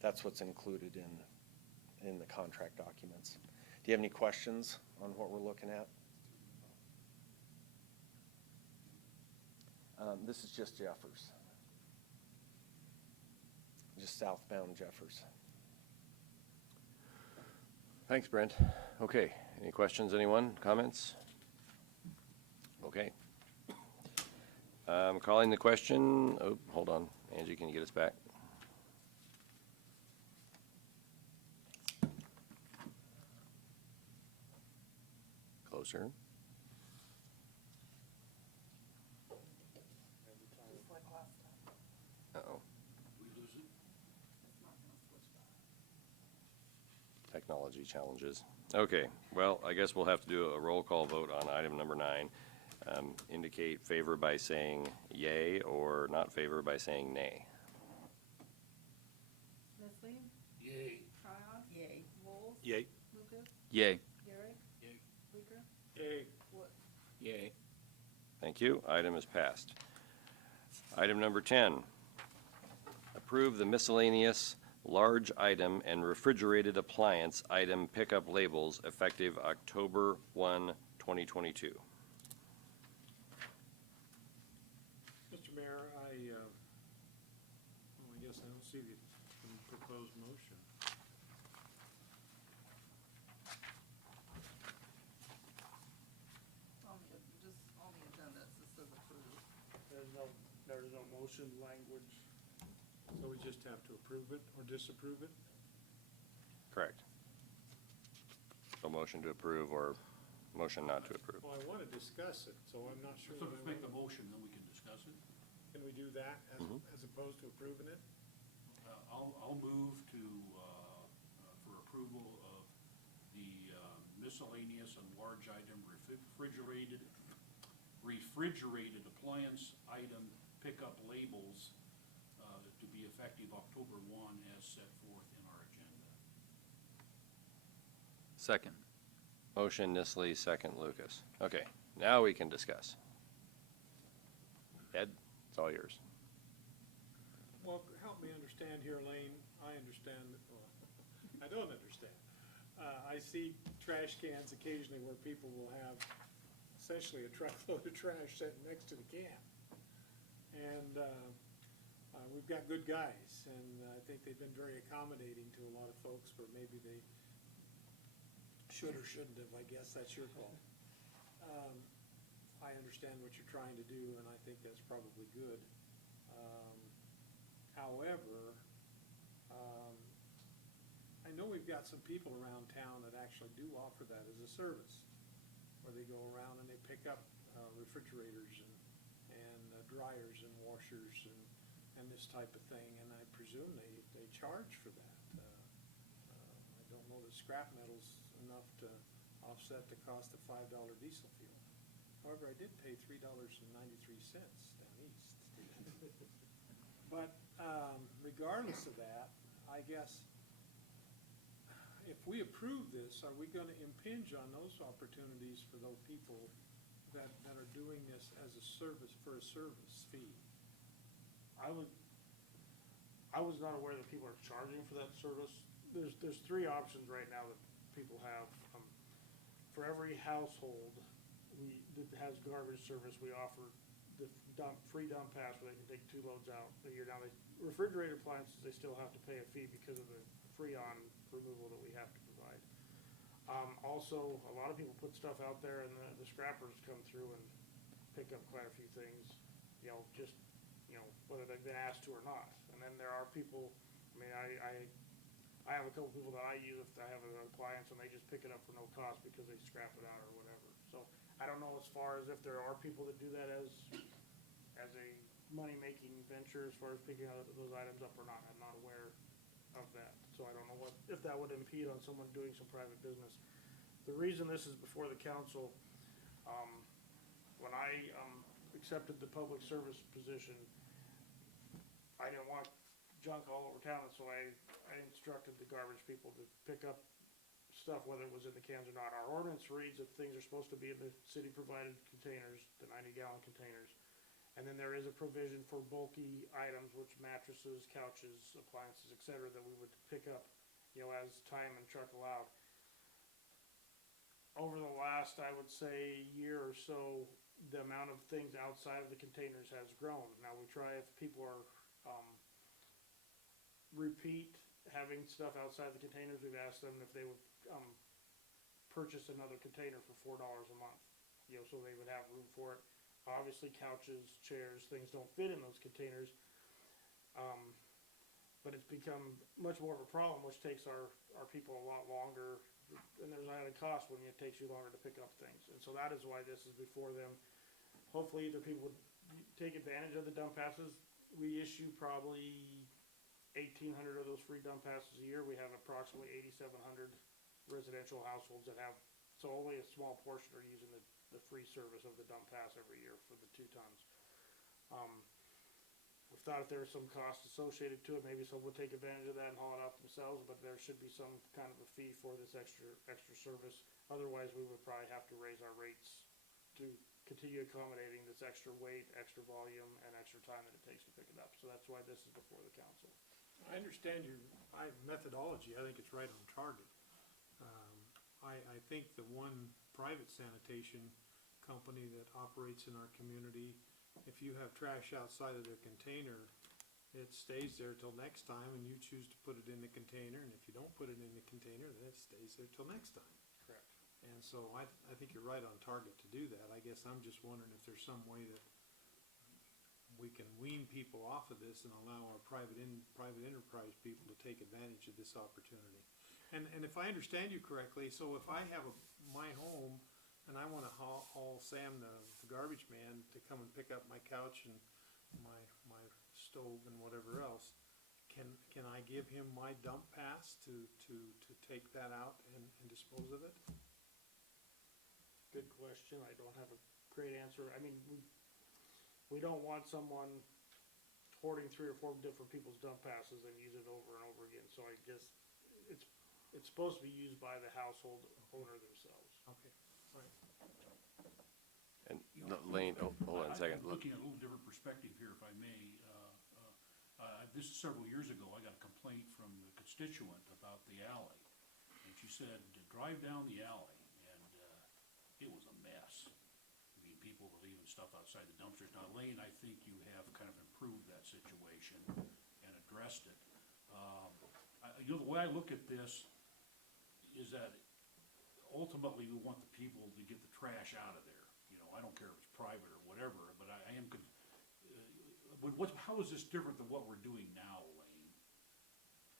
that's what's included in the contract documents. Do you have any questions on what we're looking at? This is just Jeffers. Just southbound Jeffers. Thanks, Brent. Okay, any questions, anyone? Comments? Okay. Calling the question. Oh, hold on. Angie, can you get us back? Closer. Uh-oh. We lose it? Technology challenges. Okay, well, I guess we'll have to do a roll call vote on item number 9. Indicate favor by saying yay or not favor by saying nay. Leslie? Yay. Tryon? Yay. Wolf? Yay. Lucas? Yay. Garrick? Yay. Baker? Yay. Wood? Yay. Thank you. Item is passed. Item number 10. Approve the miscellaneous large item and refrigerated appliance item pickup labels effective October 1, 2022. Mr. Mayor, I guess I don't see the proposed motion. On the agenda, it just says approve. There's no motion language. So we just have to approve it or disapprove it? Correct. So motion to approve or motion not to approve. Well, I want to discuss it, so I'm not sure. So that let's I make the want- motion, then we can discuss it. Can we do that as opposed to approving it? I'll move to, for approval of the miscellaneous and large item refrigerated appliance item pickup labels to be effective October 1 as set forth in our agenda. Second. Motion Nisley, second Lucas. Okay, now we can discuss. Ed, it's all yours. Well, help me understand here, Lane. I understand, well, I don't understand. I see trash cans occasionally where people will have essentially a truckload of trash sitting next to the can. And we've got good guys, and I think they've been very accommodating to a lot of folks where maybe they should or shouldn't have, I guess that's your call. I understand what you're trying to do, and I think that's probably good. However, I know we've got some people around town that actually do offer that as a service, where they go around and they pick up refrigerators and dryers and washers and this type of thing, and I presume they charge for that. I don't know that scrap metal's enough to offset the cost of $5 diesel fuel. However, I did pay $3.93 down east. But regardless of that, I guess if we approve this, are we going to impinge on those opportunities for those people that are doing this as a service, for a service fee? I was not aware that people are charging for that service. There's three options right now that people have. For every household that has garbage service, we offer the free dump pass where they can take 2 loads out a year. Now, refrigerated appliances, they still have to pay a fee because of the Freon removal that we have to provide. Also, a lot of people put stuff out there, and the scrappers come through and pick up quite a few things, just whether they've been asked to or not. And then there are people, I have a couple people that I use if I have an appliance, and they just pick it up for no cost because they scrap it out or whatever. So I don't know as far as if there are people that do that as a money-making venture as far as picking out those items up or not. I'm not aware of that. So I don't know if that would impede on someone doing some private business. The reason this is before the council, when I accepted the public service position, I didn't want junk all over town, and so I instructed the garbage people to pick up stuff, whether it was in the cans or not. Our ordinance reads that things are supposed to be in the city-provided containers, the 90-gallon containers. And then there is a provision for bulky items, which mattresses, couches, appliances, et cetera, that we would pick up, as time and truck allowed. Over the last, I would say, year or so, the amount of things outside of the containers has grown. Now, we try, if people are repeat having stuff outside the containers, we've asked them if they would purchase another container for $4 a month, so they would have room for it. Obviously, couches, chairs, things don't fit in those containers, but it's become much more of a problem, which takes our people a lot longer, and there's added cost when it takes you longer to pick up things. And so that is why this is before them. Hopefully, either people would take advantage of the dump passes. We issue probably 1,800 of those free dump passes a year. We have approximately 8,700 residential households that have, so only a small portion are using the free service of the dump pass every year for the 2 tons. We thought if there was some cost associated to it, maybe someone would take advantage of that and haul it out themselves, but there should be some kind of a fee for this extra service. Otherwise, we would probably have to raise our rates to continue accommodating this extra weight, extra volume, and extra time that it takes to pick it up. So that's why this is before the council. I understand your methodology. I think it's right on target. I think the one private sanitation company that operates in our community, if you have trash outside of their container, it stays there till next time, and you choose to put it in the container, and if you don't put it in the container, then it stays there till next time. Correct. And so I think you're right on target to do that. I guess I'm just wondering if there's some way that we can wean people off of this and allow our private enterprise people to take advantage of this opportunity. And if I understand you correctly, so if I have my home and I want to haul Sam, the garbage man, to come and pick up my couch and my stove and whatever else, can I give him my dump pass to take that out and dispose of it? Good question. I don't have a great answer. I mean, we don't want someone hoarding 3 or 4 different people's dump passes and use it over and over again. So I guess it's supposed to be used by the household owner themselves. Okay, all right. And Lane, hold on a second. I'm looking at a little different perspective here, if I may. This is several years ago. I got a complaint from the constituent about the alley. And she said to drive down the alley, and it was a mess. I mean, people were leaving stuff outside the dumpsters. Now, Lane, I think you have kind of improved that situation and addressed it. The way I look at this is that ultimately, we want the people to get the trash out of there. You know, I don't care if it's private or whatever, but I am, how is this different than what we're doing now, Lane?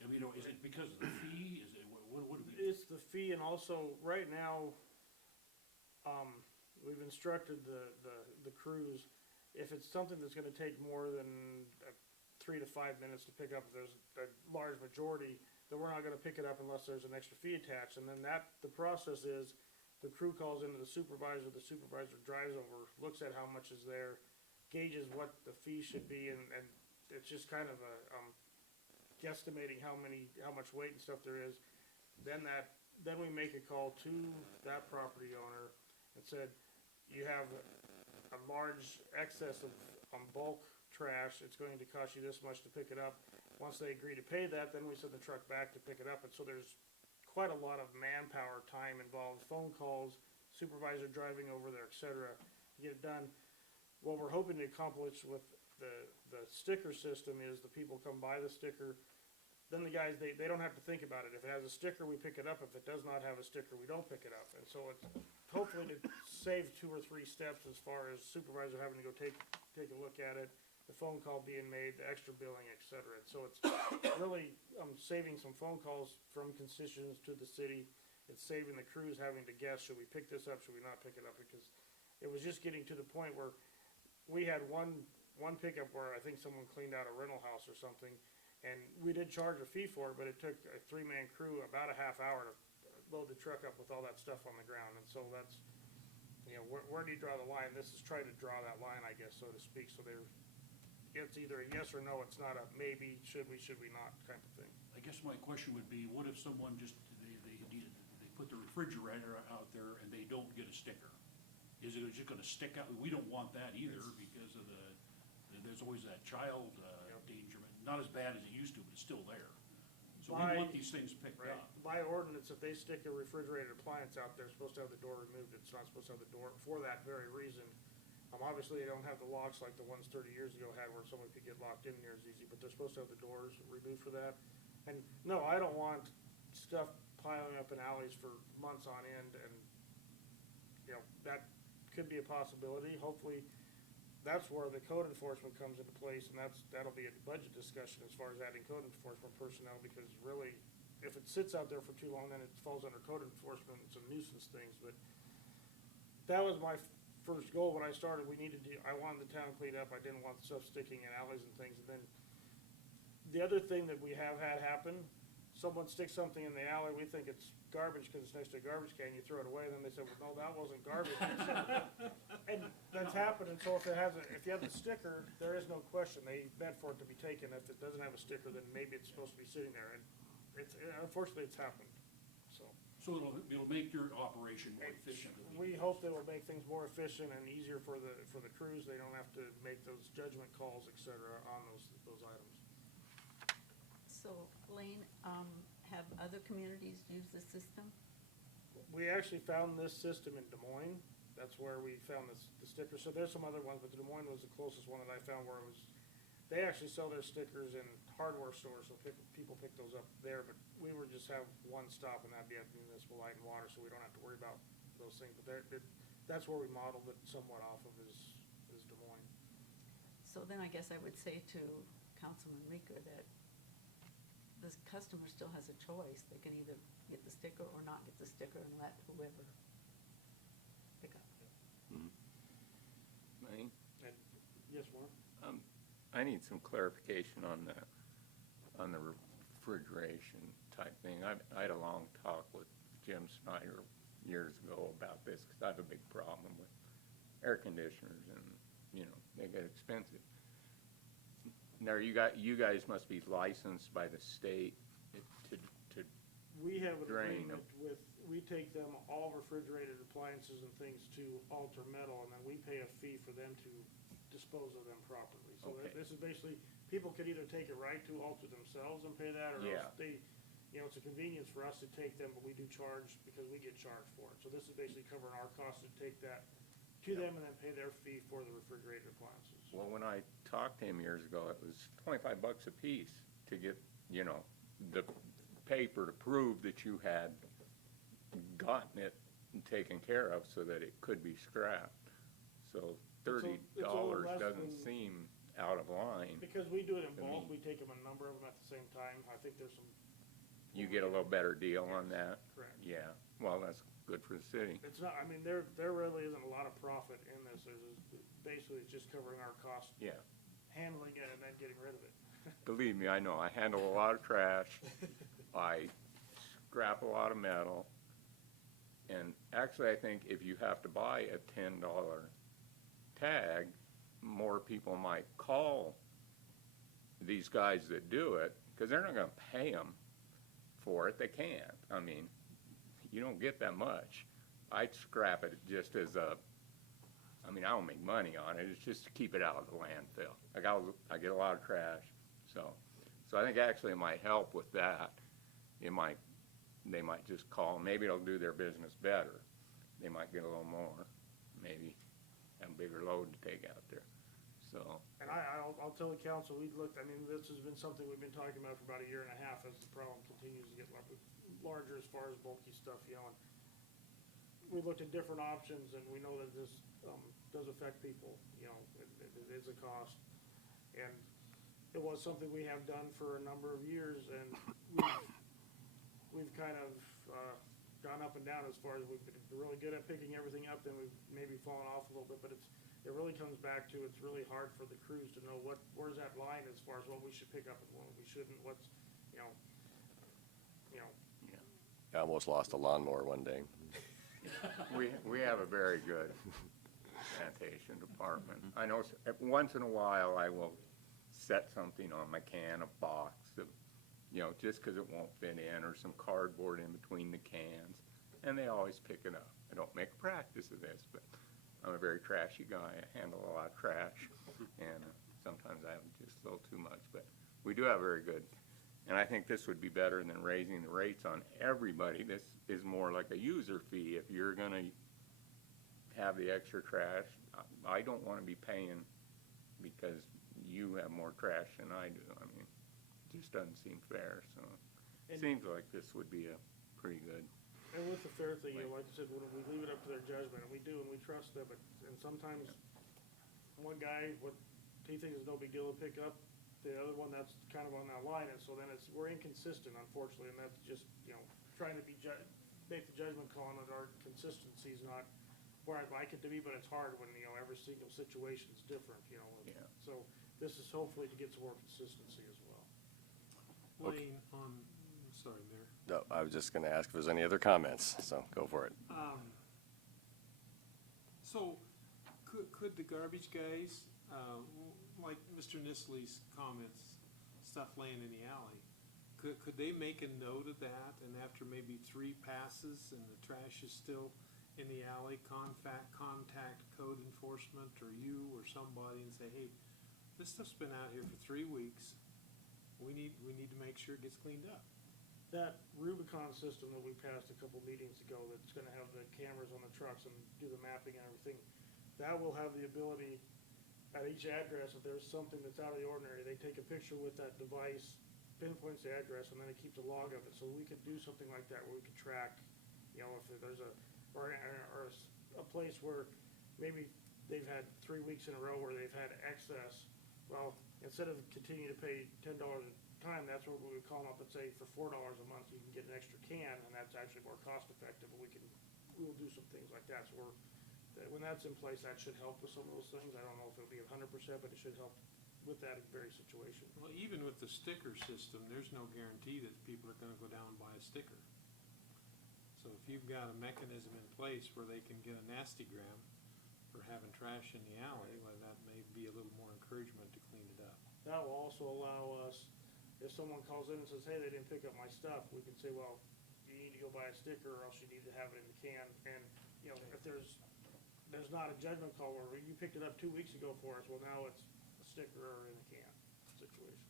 I mean, is it because of the fee? Is it, what do we? It's the fee, and also, right now, we've instructed the crews, if it's something that's gonna take more than 3 to 5 minutes to pick up, if there's a large majority, then we're not gonna pick it up unless there's an extra fee attached, and then the process is, the crew calls into the supervisor drives over, looks at how much is there, gauges what the fee should be, and it's just kind of a, guesstimating how much weight and stuff there is. Then we make a call to that property owner and said, you have a large excess of bulk trash, it's going to cost you this much to pick it up. Once they agree to pay that, then we send the truck back to pick it up, and so there's quite a lot of manpower time involved, phone calls, supervisor driving over there, et cetera, to get it done. What we're hoping to accomplish with the sticker system is the people come buy the sticker, then the guys, they don't have to think about it. If it has a sticker, we pick it up. If it does not have a sticker, we don't pick it up. And so it's hopefully to save 2 or 3 steps as far as supervisor having to go take a look at it, the phone call being made, the extra billing, et cetera. So it's really saving some phone calls from concessions to the city. It's saving the crews having to guess, should we pick this up, should we not pick it up? Because it was just getting to the point where we had one pickup where I think someone cleaned out a rental house or something, and we did charge a fee for it, but it took a 3-man crew about a half hour to load the truck up with all that stuff on the ground. And so that's, you know, where do you draw the line? This is trying to draw that line, I guess, so to speak. So it's either a yes or no, it's not a maybe, should we not type of thing. I guess my question would be, what if someone just, they put the refrigerator out there and they don't get a sticker? Is it just gonna stick out? We don't want that either because of there's always that child endangerment. Not as bad as it used to, but it's still there. So we want these things picked Right. up. By ordinance, if they stick a refrigerated appliance out there, it's supposed to have the door removed. It's not supposed to have the door for that very reason. Obviously, they don't have the locks like the ones 30 years ago had where somebody could get locked in there as easy, but they're supposed to have the doors removed for that. And no, I don't want stuff piling up in alleys for months on end, and, you know, that could be a possibility. Hopefully, that's where the code enforcement comes into place, and that'll be a budget discussion as far as adding code enforcement personnel, because really, if it sits out there for too long, then it falls under code enforcement and some nuisance things. But that was my first goal when I started. I wanted the town cleaned up. I didn't want stuff sticking in alleys and things. And then the other thing that we have had happen, someone sticks something in the alley, we think it's garbage because it's next to a garbage can, you throw it away, and then they say, well, no, that wasn't garbage. And that's happened, and so if you have the sticker, there is no question, they meant for it to be taken. If it doesn't have a sticker, then maybe it's supposed to be sitting there, and unfortunately, it's happened, so. So it'll make your operation more efficient. We hope that it will make things more efficient and easier for the crews. They don't have to make those judgment calls, et cetera, on those items. So, Lane, have other communities used this system? We actually found this system in Des Moines. That's where we found the stickers. So there's some other ones, but Des Moines was the closest one that I found where they actually sell their stickers in hardware stores, so people pick those up there. But we would just have one stop, and that'd be at Municipal Light and Water, so we don't have to worry about those things. But that's where we modeled it somewhat off of is Des Moines. So then I guess I would say to Councilman Meeker that the customer still has a choice. They can either get the sticker or not get the sticker and let whoever pick up. Lane, And yes, Warren? I need some clarification on the refrigeration type thing. I had a long talk with Jim Snyder years ago about this, because I have a big problem with air conditioners, and, you know, they get expensive. Now, you guys must be licensed by the state to We have an drain agreement with, we take them, all refrigerated appliances and things to Alter Metal, and then we pay a fee for them to dispose of them properly. So Okay. this is basically, people could either take it right to Alter themselves and pay that, or Yeah. else it's a convenience for us to take them, but we do charge because we get charged for it. So this is basically covering our cost to take that to them and then pay their fee for the refrigerated appliances. Well, when I talked to him years ago, it was $25 a piece to get, the paper to prove that you had gotten it taken care of so that it could be scrapped. So $30 it's a little less doesn't than- seem out of line. Because we do it in To bulk, me. we take them a number of them at the same time. I think there's some. You get a little better deal on that? Correct. Yeah, well, that's good for the city. It's not, I mean, there really isn't a lot of profit in this. Basically, it's just covering our cost, Yeah. handling it and then getting rid of it. Believe me, I know. I handle a lot of trash. I scrap a lot of metal. And actually, I think if you have to buy a $10 tag, more people might call these guys that do it, because they're not gonna pay them for it. They can't. I mean, you don't get that much. I'd scrap it just as I mean, I don't make money on it. It's just to keep it out of the landfill. I get a lot of trash, so I think actually it might help with that. They might just call. Maybe it'll do their business better. They might get a little more. Maybe have a bigger load to take out there. So. And I'll tell the council, we've looked, I mean, this has been something we've been talking about for about a year and a half as the problem continues to get larger as far as bulky stuff, you know. And we looked at different options and we know that this does affect people, you know, it is a cost. And it was something we have done for a number of years, and we've kind of gone up and down as far as we've been really good at picking everything up, then we've maybe fallen off a little bit, but it really comes back to, it's really hard for the crews to know where's that line as far as what we should pick up and what we shouldn't, what's, you know. I almost lost a lawnmower one day. We have a very good sanitation department. I know once in a while I will set something on my can, a box of, you know, just because it won't fit in, or some cardboard in between the cans, and they always pick it up. I don't make a practice of this, but I'm a very trashy guy. I handle a lot of trash, and sometimes I have just a little too much, but we do have very good. And I think this would be better than raising the rates on everybody. This is more like a user fee. If you're gonna have the extra trash, I don't wanna be paying because you have more trash than I do. I mean, it just doesn't seem fair, so it seems like this would be a pretty good. And with the fair thing, you know, like I said, when we leave it up to their judgment, and we do, and we trust them, and sometimes one guy, what he thinks is no big deal to pick up, the other one that's kind of on that line, and so then we're inconsistent, unfortunately, and that's just, you know, trying to make the judgment call on it. Our consistency is not where I'd like it to be, but it's hard when, you know, every single situation's different, you know. Yeah. So this is hopefully to get some more consistency as well. Wayne, sorry, Mayor. No, I was just gonna ask if there's any other comments, so go for it. So, could the garbage guys, like Mr. Nisley's comments, stuff laying in the alley, could they make a note of that, and after maybe 3 passes and the trash is still in the alley, contact code enforcement or you or somebody and say, hey, this stuff's been out here for 3 weeks. We need to make sure it gets cleaned up. That Rubicon system that we passed a couple meetings ago, that's gonna have the cameras on the trucks and do the mapping and everything, that will have the ability at each address, if there's something that's out of the ordinary, they take a picture with that device, pinpoints the address, and then it keeps a log of it. So we could do something like that where we could track, you know, if there's a place where maybe they've had 3 weeks in a row where they've had excess. Well, instead of continuing to pay $10 a time, that's what we would call them up and say, for $4 a month, you can get an extra can, and that's actually more cost effective, and we'll do some things like that. So when that's in place, that should help with some of those things. I don't know if it'll be 100%, but it should help with that very situation. Well, even with the sticker system, there's no guarantee that people are gonna go down and buy a sticker. So if you've got a mechanism in place where they can get a nasty gram for having trash in the alley, well, that may be a little more encouragement to clean it up. That will also allow us, if someone calls in and says, hey, they didn't pick up my stuff, we can say, well, you need to go buy a sticker, or else you need to have it in the can. And, you know, if there's not a judgment call where you picked it up 2 weeks ago for us, well, now it's a sticker or in a can situation.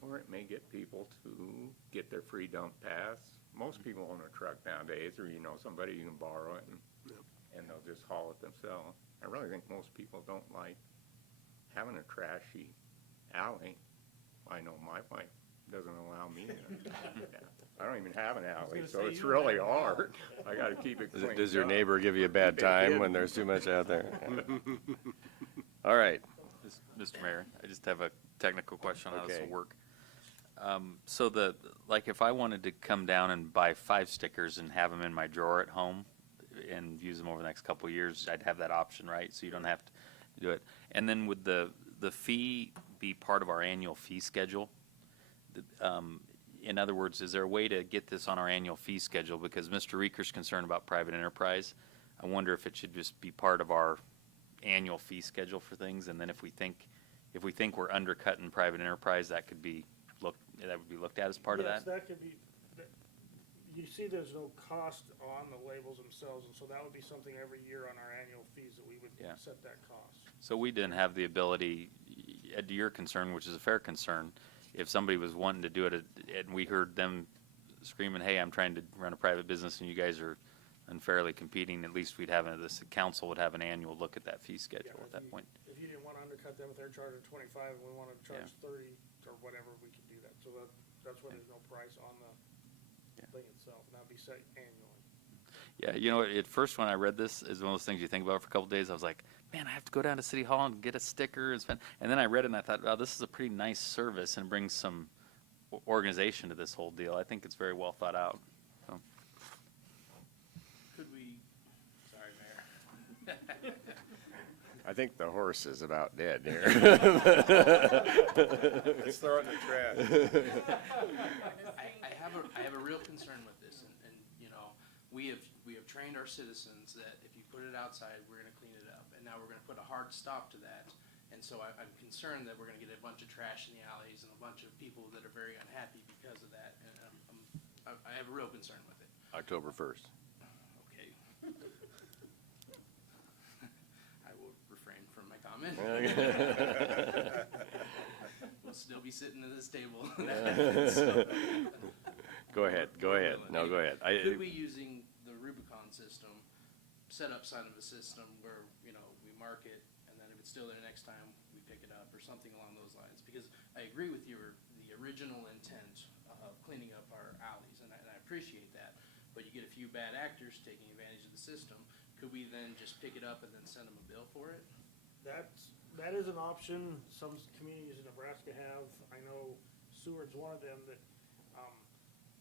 Or it may get people to get their free dump pass. Most people own a truck nowadays, or you know somebody you can borrow it, and they'll just haul it themselves. I really think most people don't like having a trashy alley. I know my wife doesn't allow me in. I don't even have an alley, gonna so say, it's you don't really have an alley. hard. I gotta keep it cleaned Does your up. neighbor give you a bad Keep it time hidden. when there's too much out there? All right. Mr. Mayor, I just have a technical question on how this Okay. will work. So if I wanted to come down and buy 5 stickers and have them in my drawer at home and use them over the next couple of years, I'd have that option, right? So you don't have to do it. And then would the fee be part of our annual fee schedule? In other words, is there a way to get this on our annual fee schedule? Because Mr. Reeker's concerned about private enterprise. I wonder if it should just be part of our annual fee schedule for things, and then if we think we're undercutting private enterprise, that would be looked at as part of Yes, that? that could be, you see there's no cost on the labels themselves, and so that would be something every year on our annual fees that we would Yeah. set that cost. So we didn't have the ability, to your concern, which is a fair concern, if somebody was wanting to do it and we heard them screaming, hey, I'm trying to run a private business and you guys are unfairly competing, at least this council would have an annual look at that fee schedule Yeah, at that point. If you didn't want to undercut them if they're charging 25 and we wanted to charge 30 or whatever, we could do that. So that's why there's no price on the thing itself, and that'd be set annually. Yeah, you know, at first when I read this, is one of those things you think about for a couple of days. I was like, man, I have to go down to City Hall and get a sticker and spend. And then I read it and I thought, wow, this is a pretty nice service and brings some organization to this whole deal. I think it's very well thought out. So. Could we, sorry, Mayor. I think the horse is about dead here. Let's throw it in the trash. I have a real concern with this, and you know, we have trained our citizens that if you put it outside, we're gonna clean it up, and now we're gonna put a hard stop to that. And so I'm concerned that we're gonna get a bunch of trash in the alleys and a bunch of people that are very unhappy because of that, and I have a real concern with it. October 1st. Okay. I will refrain from my comment. We'll still be sitting at this table. So- Go ahead. No, go ahead. Could we, using the Rubicon system, set up some of a system where, you know, we mark it, and then if it's still there next time, we pick it up, or something along those lines? Because I agree with the original intent of cleaning up our alleys, and I appreciate that, but you get a few bad actors taking advantage of the system. Could we then just pick it up and then send them a bill for it? That is an option some communities in Nebraska have. I know Seward's one of them that,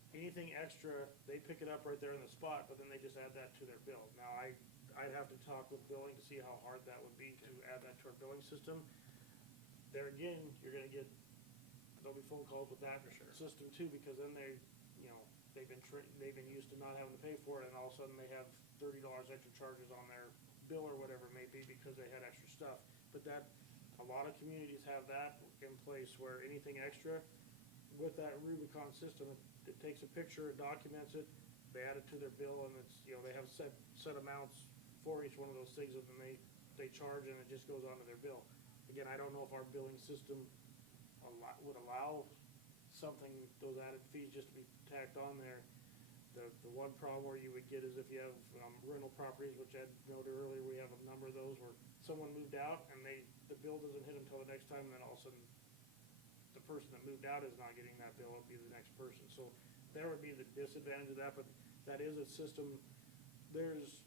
anything extra, they pick it up right there on the spot, but then they just add that to their bill. Now, I'd have to talk with billing to see how hard that would be to add that to our billing system. There again, there'll be phone calls with that system too, because then they've been used to not having to pay for it, and all of a sudden they have $30 extra charges on their bill or whatever it may be because they had extra stuff. But a lot of communities have that in place where anything extra with that Rubicon system, it takes a picture, it documents it, they add it to their bill, and it's, they have set amounts for each one of those things, and then they charge, and it just goes onto their bill. Again, I don't know if our billing system would allow those added fees just to be tacked on there. The one problem where you would get is if you have rental properties, which Ed noted earlier, we have a number of those where someone moved out and the bill doesn't hit until the next time, and then all of a sudden the person that moved out is not getting that bill, it'll be the next person. So there would be the disadvantage of that, but that is a system. There's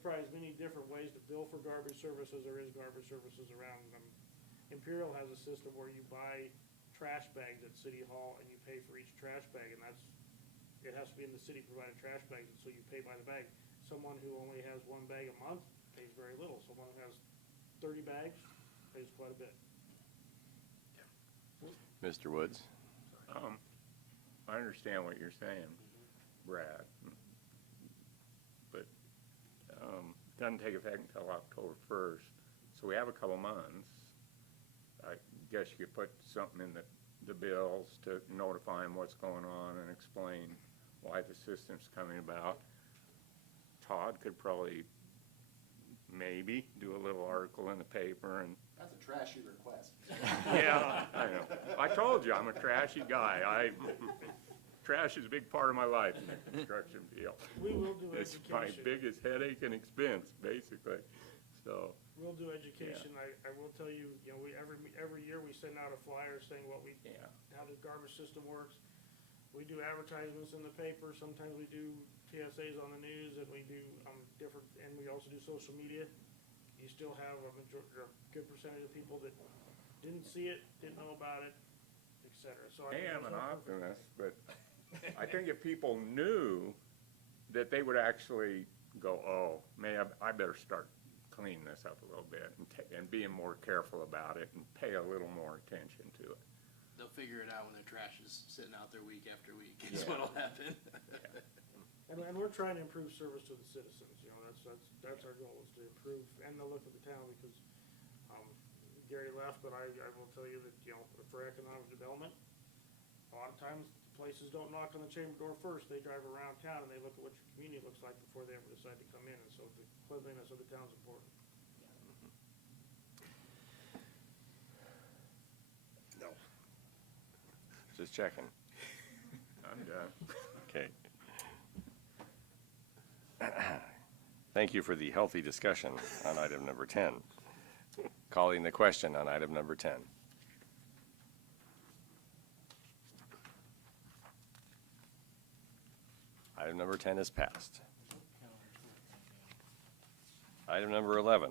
probably as many different ways to bill for garbage service as there is garbage services around them. Imperial has a system where you buy trash bags at City Hall and you pay for each trash bag, and it has to be in the city provided trash bags, and so you pay by the bag. Someone who only has one bag a month pays very little. Someone who has 30 bags pays quite a bit. Mr. Woods? I understand what you're saying, Brad, but it doesn't take effect until October 1st, so we have a couple months. I guess you could put something in the bills to notify them what's going on and explain why the system's coming about. Todd could probably maybe do a little article in the paper and. That's a trashy request. Yeah, I know. I told you, I'm a trashy guy. Trash is a big part of my life in the construction field. We will do It's education. my biggest headache and expense, basically, so. We'll do education. I will tell you, every year we send out a flyer saying what we how the garbage system works. We do advertisements in the paper, sometimes we do TSAs on the news, and we do, different, and we also do social media. You still have a good percentage of people that didn't see it, didn't know about it, et cetera. So I am there's an no- optimist, but I think if people knew that they would actually go, oh, I better start cleaning this up a little bit and being more careful about it and pay a little more attention to it. They'll figure it out when their trash is sitting out there week after week, is Yeah. what'll happen. And we're trying to improve service to the citizens, you know, that's our goal, is to improve, and the look of the town, because, Gary left, but I will tell you that, you know, for economic development, a lot of times, places don't knock on the chamber door first, they drive around town and they look at what your community looks like before they ever decide to come in, and so the cleanliness of the town is important. No. Just checking. I'm done. Okay. Thank you for the healthy discussion on item number 10. Calling the question on item number 10. Item number 10 is passed. Item number 11.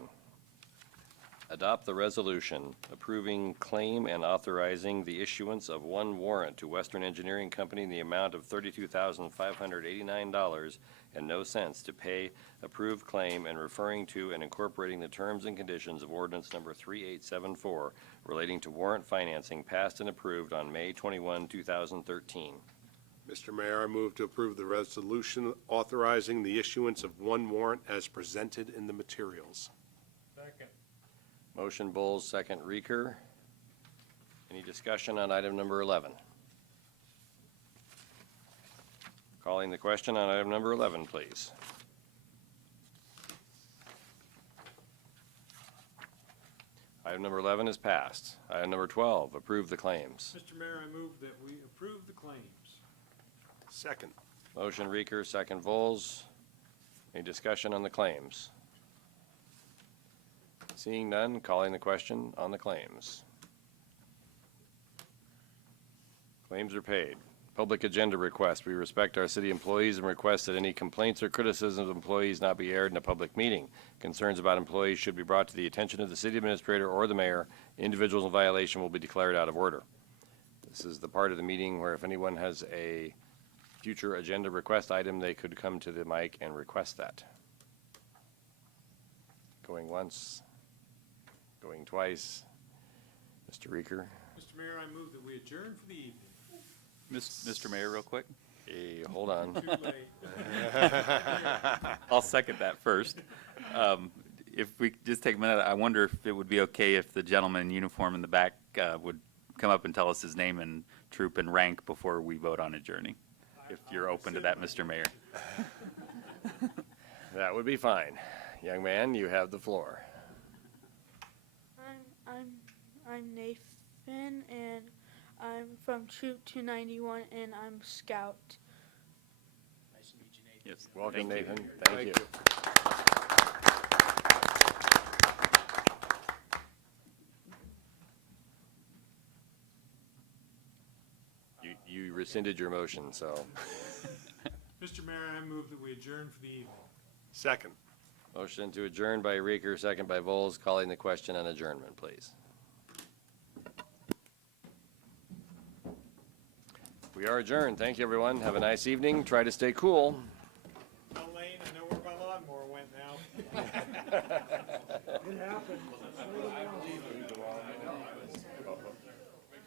Adopt the resolution approving claim and authorizing the issuance of one warrant to Western Engineering Company in the amount of $32,589.00 to pay approved claim and referring to and incorporating the terms and conditions of ordinance number 3874 relating to warrant financing passed and approved on May 21, 2013. Mr. Mayor, I move to approve the resolution authorizing the issuance of one warrant as presented in the materials. Second. Motion Bulls, second Reeker. Any discussion on item number 11? Calling the question on item number 11, please. Item number 11 is passed. Item number 12, approve the claims. Mr. Mayor, I move that we approve the claims. Second. Motion Reeker, second Bulls. Any discussion on the claims? Seeing none, calling the question on the claims. Claims are paid. Public agenda request. We respect our city employees and request that any complaints or criticisms of employees not be aired in a public meeting. Concerns about employees should be brought to the attention of the city administrator or the mayor. Individuals in violation will be declared out of order. This is the part of the meeting where if anyone has a future agenda request item, they could come to the mic and request that. Going once. Going twice. Mr. Reeker. Mr. Mayor, I move that we adjourn for the evening. Mr. Mayor, real quick. Hey, hold on. Too late. I'll second that first. If we just take a minute, I wonder if it would be okay if the gentleman in uniform in the back would come up and tell us his name and troop and rank before we vote on adjourning, if you're open to that, Mr. Mayor. That would be fine. Young man, you have the floor. I'm Nathan, and I'm from Troop 291, and I'm Scout. Nice to meet you, Nathan. Yes. Welcome, Thank you. Nathan. Thank you. You rescinded your motion, so. Mr. Mayor, I move that we adjourn for the evening. Second. Motion to adjourn by Reeker, second by Vols. Calling the question on adjournment, please. We are adjourned. Thank you, everyone. Have a nice evening. Try to stay cool. Now, Lane, I know where my lawnmower went now. It happened.